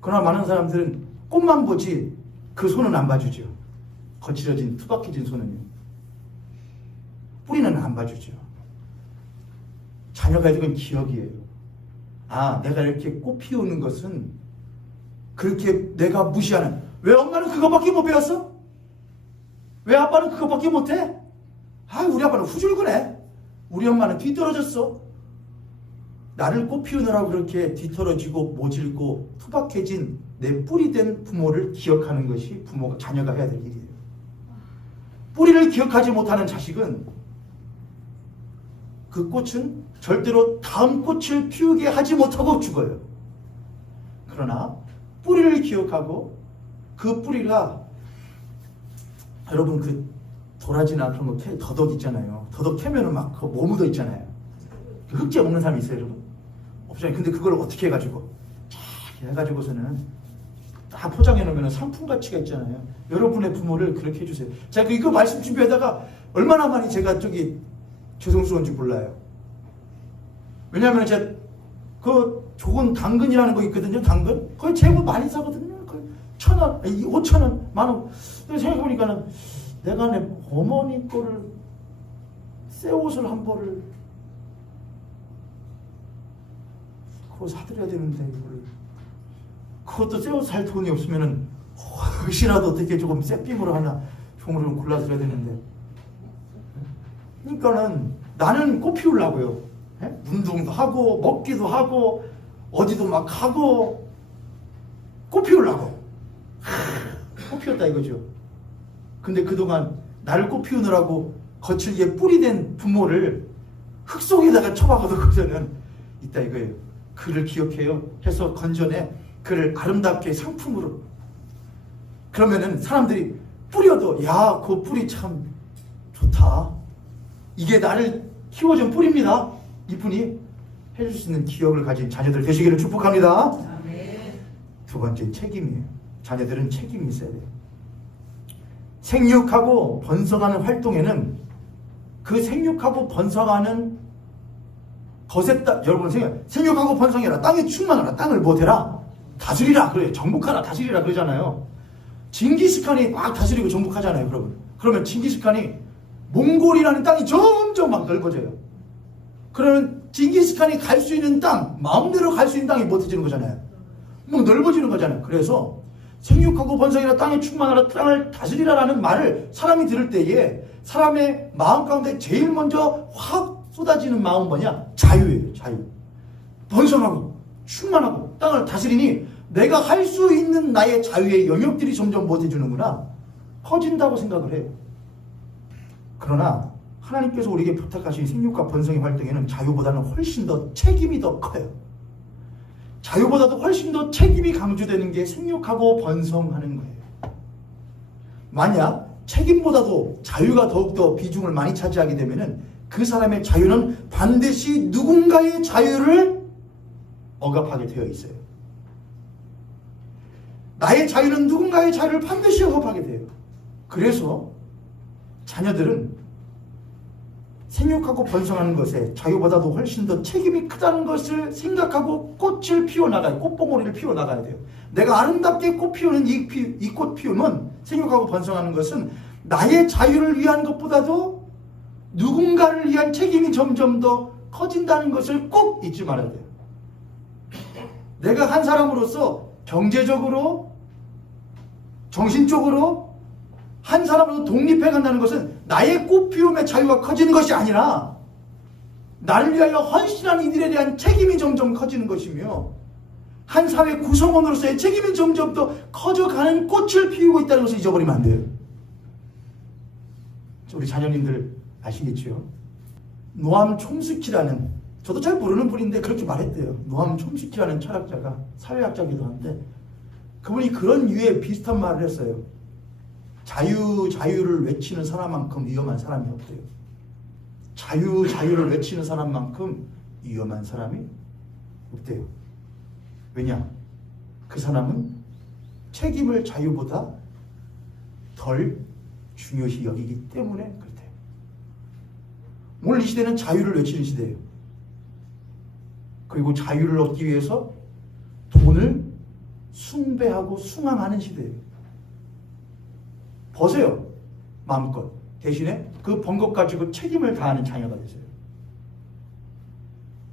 그러나 많은 사람들은 꽃만 보지 그 손은 안 봐주죠. 거칠어진 투박해진 손은요. 뿌리는 안 봐주죠. 자녀가 해준 건 기억이에요. 아, 내가 이렇게 꽃 피우는 것은 그렇게 내가 무시하는. 왜 엄마는 그거밖에 못 배웠어? 왜 아빠는 그거밖에 못해? 아, 우리 아빠는 후줄근해. 우리 엄마는 뒤떨어졌어. 나를 꽃 피우느라고 그렇게 뒤떨어지고 모질고 투박해진 내 뿌리 된 부모를 기억하는 것이 자녀가 해야 될 일이에요. 뿌리를 기억하지 못하는 자식은 그 꽃은 절대로 다음 꽃을 피우게 하지 못하고 죽어요. 그러나 뿌리를 기억하고 그 뿌리가 여러분 그 도라지나 그런 거 더덕 있잖아요. 더덕 캐면은 막 그거 뭐 묻어 있잖아요. 그 흙재 먹는 사람이 있어요, 여러분. 없잖아요. 근데 그걸 어떻게 해가지고 쫙 해가지고서는 다 포장해 놓으면 상품 가치가 있잖아요. 여러분의 부모를 그렇게 해주세요. 제가 이거 말씀 준비하다가 얼마나 많이 제가 죄송스러운지 몰라요. 왜냐하면 제가 그 좋은 당근이라는 거 있거든요. 당근 거의 재고 많이 사거든요. 거의 1,000원, 5,000원, 10,000원. 근데 생각해보니까는 내가 내 어머니 거를 새 옷을 한 벌을 그거 사드려야 되는데 이거를 그것도 새 옷 살 돈이 없으면은 혹시라도 어떻게 조금 셋빔으로 하나 종으로 좀 골라드려야 되는데. 그러니까는 나는 꽃 피우려고요. 운동도 하고 먹기도 하고 어디도 막 가고 꽃 피우려고 꽃 피웠다 이거죠. 근데 그동안 나를 꽃 피우느라고 거칠게 뿌리된 부모를 흙 속에다가 처박아놓고서는 있다 이거예요. 그를 기억해요 해서 건져내 그를 아름답게 상품으로. 그러면은 사람들이 뿌려도 야, 그 뿌리 참 좋다. 이게 나를 키워준 뿌리입니다. 이분이 해줄 수 있는 기억을 가진 자녀들 되시기를 축복합니다. 두 번째 책임이에요. 자녀들은 책임이 있어야 돼요. 생육하고 번성하는 활동에는 그 생육하고 번성하는 것에 여러분 생육하고 번성해라. 땅에 충만하라. 땅을 뭐 되라. 다스리라. 그래. 정복하라. 다스리라. 그러잖아요. 징기스칸이 막 다스리고 정복하잖아요. 그러면 징기스칸이 몽골이라는 땅이 점점 막 넓어져요. 그러면 징기스칸이 갈 수 있는 땅, 마음대로 갈 수 있는 땅이 못해지는 거잖아요. 뭐 넓어지는 거잖아요. 그래서 생육하고 번성이라 땅에 충만하라, 땅을 다스리라라는 말을 사람이 들을 때에 사람의 마음 가운데 제일 먼저 확 쏟아지는 마음은 뭐냐? 자유예요. 자유. 번성하고 충만하고 땅을 다스리니 내가 할 수 있는 나의 자유의 영역들이 점점 못해주는구나. 커진다고 생각을 해요. 그러나 하나님께서 우리에게 부탁하신 생육과 번성의 활동에는 자유보다는 훨씬 더 책임이 더 커요. 자유보다도 훨씬 더 책임이 강조되는 게 생육하고 번성하는 거예요. 만약 책임보다도 자유가 더욱더 비중을 많이 차지하게 되면은 그 사람의 자유는 반드시 누군가의 자유를 억압하게 되어 있어요. 나의 자유는 누군가의 자유를 반드시 억압하게 돼요. 그래서 자녀들은 생육하고 번성하는 것에 자유보다도 훨씬 더 책임이 크다는 것을 생각하고 꽃을 피워나가요. 꽃봉오리를 피워나가야 돼요. 내가 아름답게 꽃 피우는 이 꽃 피움은, 생육하고 번성하는 것은 나의 자유를 위한 것보다도 누군가를 위한 책임이 점점 더 커진다는 것을 꼭 잊지 말아야 돼요. 내가 한 사람으로서 경제적으로, 정신적으로 한 사람으로 독립해 간다는 것은 나의 꽃피움의 자유가 커지는 것이 아니라 나를 위하여 헌신하는 이들에 대한 책임이 점점 커지는 것이며, 한 사회 구성원으로서의 책임이 점점 더 커져가는 꽃을 피우고 있다는 것을 잊어버리면 안 돼요. 우리 자녀님들 아시겠죠? 노암 촘스키라는, 저도 잘 모르는 분인데 그렇게 말했대요. 노암 촘스키라는 철학자가, 사회학자기도 한데, 그분이 그런 유의 비슷한 말을 했어요. 자유를 외치는 사람만큼 위험한 사람이 없대요. 자유를 외치는 사람만큼 위험한 사람이 없대요. 왜냐? 그 사람은 책임을 자유보다 덜 중요시 여기기 때문에 그렇대요. 오늘 이 시대는 자유를 외치는 시대예요. 그리고 자유를 얻기 위해서 돈을 숭배하고 숭앙하는 시대예요. 버세요, 마음껏. 대신에 그 번 것 가지고 책임을 다하는 자녀가 되세요.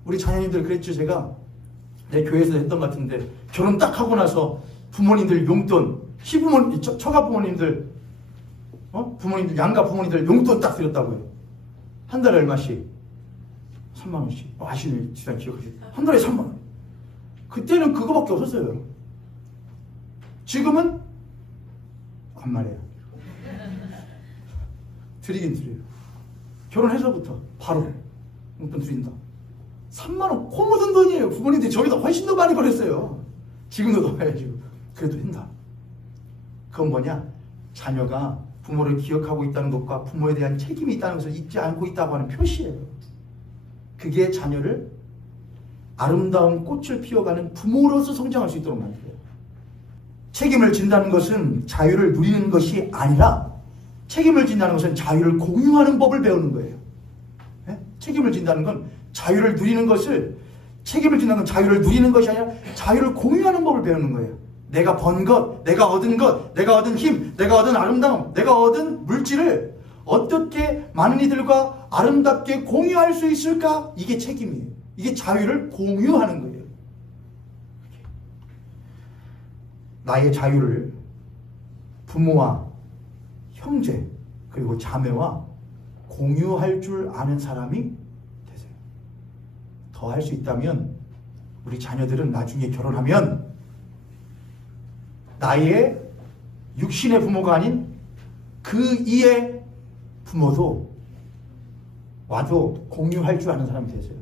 우리 자녀님들 그랬죠. 제가 내 교회에서 했던 것 같은데, 결혼 딱 하고 나서 부모님들 용돈, 시부모님, 처가 부모님들, 부모님들, 양가 부모님들 용돈 딱 드렸다고요. 한 달에 얼마씩? 3만 원씩. 아시는 지난 기억하시죠? 한 달에 3만 원. 그때는 그거밖에 없었어요. 지금은 안 말해요. 드리긴 드려요. 결혼해서부터 바로 용돈 드린다. 3만 원, 코 묻은 돈이에요. 부모님들이 저기다 훨씬 더 많이 벌었어요. 지금도 넣어야지. 그래도 된다. 그건 뭐냐? 자녀가 부모를 기억하고 있다는 것과 부모에 대한 책임이 있다는 것을 잊지 않고 있다고 하는 표시예요. 그게 자녀를 아름다운 꽃을 피워가는 부모로서 성장할 수 있도록 만들어요. 책임을 진다는 것은 자유를 누리는 것이 아니라, 책임을 진다는 것은 자유를 공유하는 법을 배우는 거예요. 네? 책임을 진다는 건 자유를 누리는 것을, 책임을 진다는 건 자유를 누리는 것이 아니라 자유를 공유하는 법을 배우는 거예요. 내가 번 것, 내가 얻은 것, 내가 얻은 힘, 내가 얻은 아름다움, 내가 얻은 물질을 어떻게 많은 이들과 아름답게 공유할 수 있을까? 이게 책임이에요. 이게 자유를 공유하는 거예요. 나의 자유를 부모와 형제 그리고 자매와 공유할 줄 아는 사람이 되세요. 더 할 수 있다면 우리 자녀들은 나중에 결혼하면 나의 육신의 부모가 아닌 그 이의 부모도 와도 공유할 줄 아는 사람이 되세요.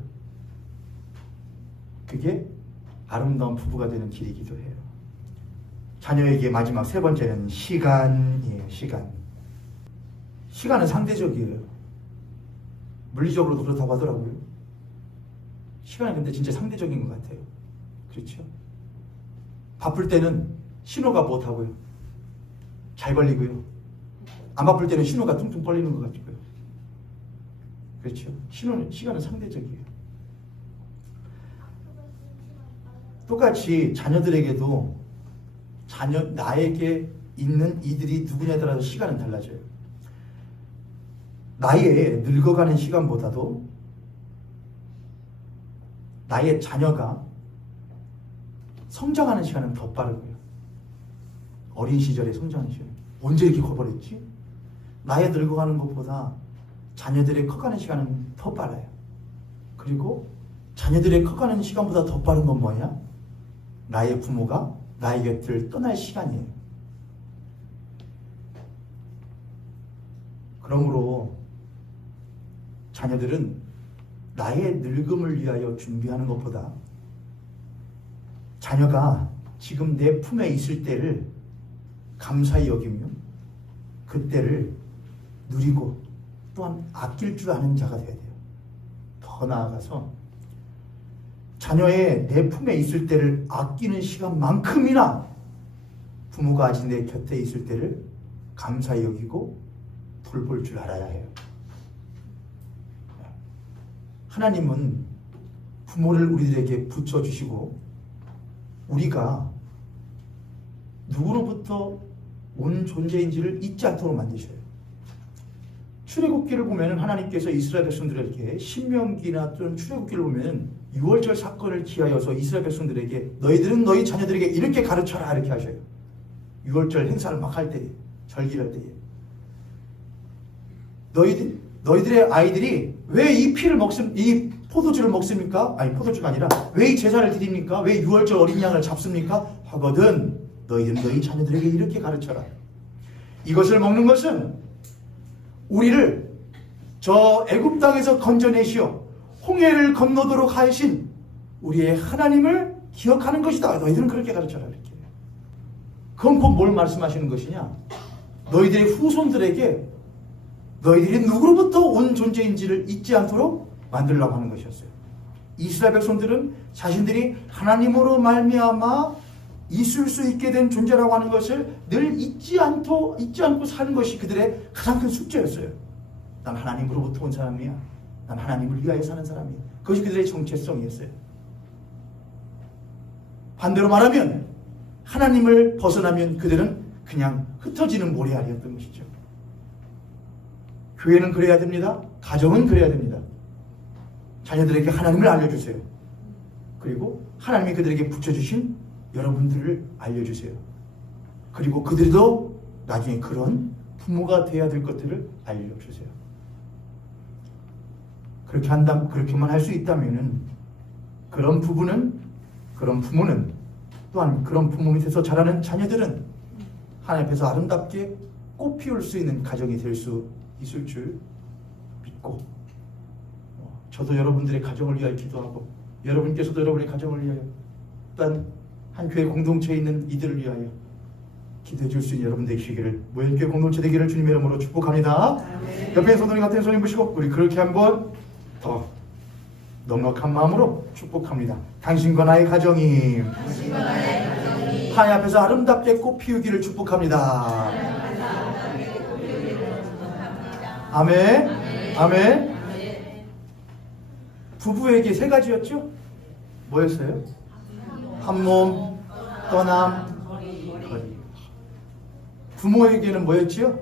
그게 아름다운 부부가 되는 길이기도 해요. 자녀에게 마지막 세 번째는 시간이에요. 시간은 상대적이에요. 물리적으로도 그렇다고 하더라고요. 시간은 근데 진짜 상대적인 것 같아요. 그렇죠? 바쁠 때는 신호가 못하고요. 잘 걸리고요. 안 바쁠 때는 신호가 퉁퉁 걸리는 것 같고요. 그렇죠? 시간은 상대적이에요. 똑같이 자녀들에게도 나에게 있는 이들이 누구냐에 따라서 시간은 달라져요. 나의 늙어가는 시간보다도 나의 자녀가 성장하는 시간은 더 빠르고요. 어린 시절에 성장하는 시간. 언제 이렇게 커버렸지? 나의 늙어가는 것보다 자녀들의 커가는 시간은 더 빨라요. 그리고 자녀들의 커가는 시간보다 더 빠른 건 뭐냐? 나의 부모가 나의 곁을 떠날 시간이에요. 그러므로 자녀들은 나의 늙음을 위하여 준비하는 것보다 자녀가 지금 내 품에 있을 때를 감사히 여기며 그때를 누리고 또한 아낄 줄 아는 자가 되어야 돼요. 더 나아가서 자녀의 내 품에 있을 때를 아끼는 시간만큼이나 부모가 아직 내 곁에 있을 때를 감사히 여기고 돌볼 줄 알아야 해요. 하나님은 부모를 우리들에게 붙여주시고 우리가 누구로부터 온 존재인지를 잊지 않도록 만드셔요. 출애굽기를 보면 하나님께서 이스라엘 백성들에게 신명기나 또는 출애굽기를 보면 6월절 사건을 기하여서 이스라엘 백성들에게 너희들은 너희 자녀들에게 이렇게 가르쳐라 이렇게 하셔요. 6월절 행사를 막 할 때에, 절기를 할 때에 너희들의 아이들이 왜 이 피를 이 포도주를 먹습니까? 아니 포도주가 아니라 왜 이 제사를 드립니까? 왜 6월절 어린 양을 잡습니까? 하거든 너희들은 너희 자녀들에게 이렇게 가르쳐라. 이것을 먹는 것은 우리를 저 애굽 땅에서 건져내시어 홍해를 건너도록 하신 우리의 하나님을 기억하는 것이다. 너희들은 그렇게 가르쳐라. 이렇게. 그건 곧 뭘 말씀하시는 것이냐? 너희들의 후손들에게 너희들이 누구로부터 온 존재인지를 잊지 않도록 만들려고 하는 것이었어요. 이스라엘 백성들은 자신들이 하나님으로 말미암아 있을 수 있게 된 존재라고 하는 것을 늘 잊지 않고 사는 것이 그들의 가장 큰 숙제였어요. 난 하나님으로부터 온 사람이야. 난 하나님을 위하여 사는 사람이야. 그것이 그들의 정체성이었어요. 반대로 말하면 하나님을 벗어나면 그들은 그냥 흩어지는 모래알이었던 것이죠. 교회는 그래야 됩니다. 가정은 그래야 됩니다. 자녀들에게 하나님을 알려주세요. 그리고 하나님이 그들에게 붙여주신 여러분들을 알려주세요. 그리고 그들도 나중에 그런 부모가 되어야 될 것들을 알려주세요. 그렇게만 할 수 있다면은 그런 부모는 또한 그런 부모 밑에서 자라는 자녀들은 하나님 앞에서 아름답게 꽃 피울 수 있는 가정이 될 수 있을 줄 믿고 저도 여러분들의 가정을 위하여 기도하고 여러분께서도 여러분의 가정을 위하여 또한 한 교회 공동체에 있는 이들을 위하여 기도해 줄 수 있는 여러분 되시기를 모현교회 공동체 되기를 주님의 이름으로 축복합니다. 옆에 손들이 같은 손님 보시고 우리 그렇게 한번 더 넉넉한 마음으로 축복합니다. 당신과 나의 가정이 하나님 앞에서 아름답게 꽃 피우기를 축복합니다. 아멘. 아멘. 부부에게 세 가지였죠? 뭐였어요? 한 몸, 떠남, 거리. 부모에게는 뭐였지요?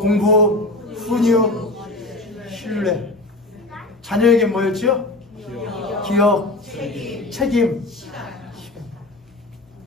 공부, 훈육, 신뢰. 자녀에게 뭐였지요? 기억, 책임,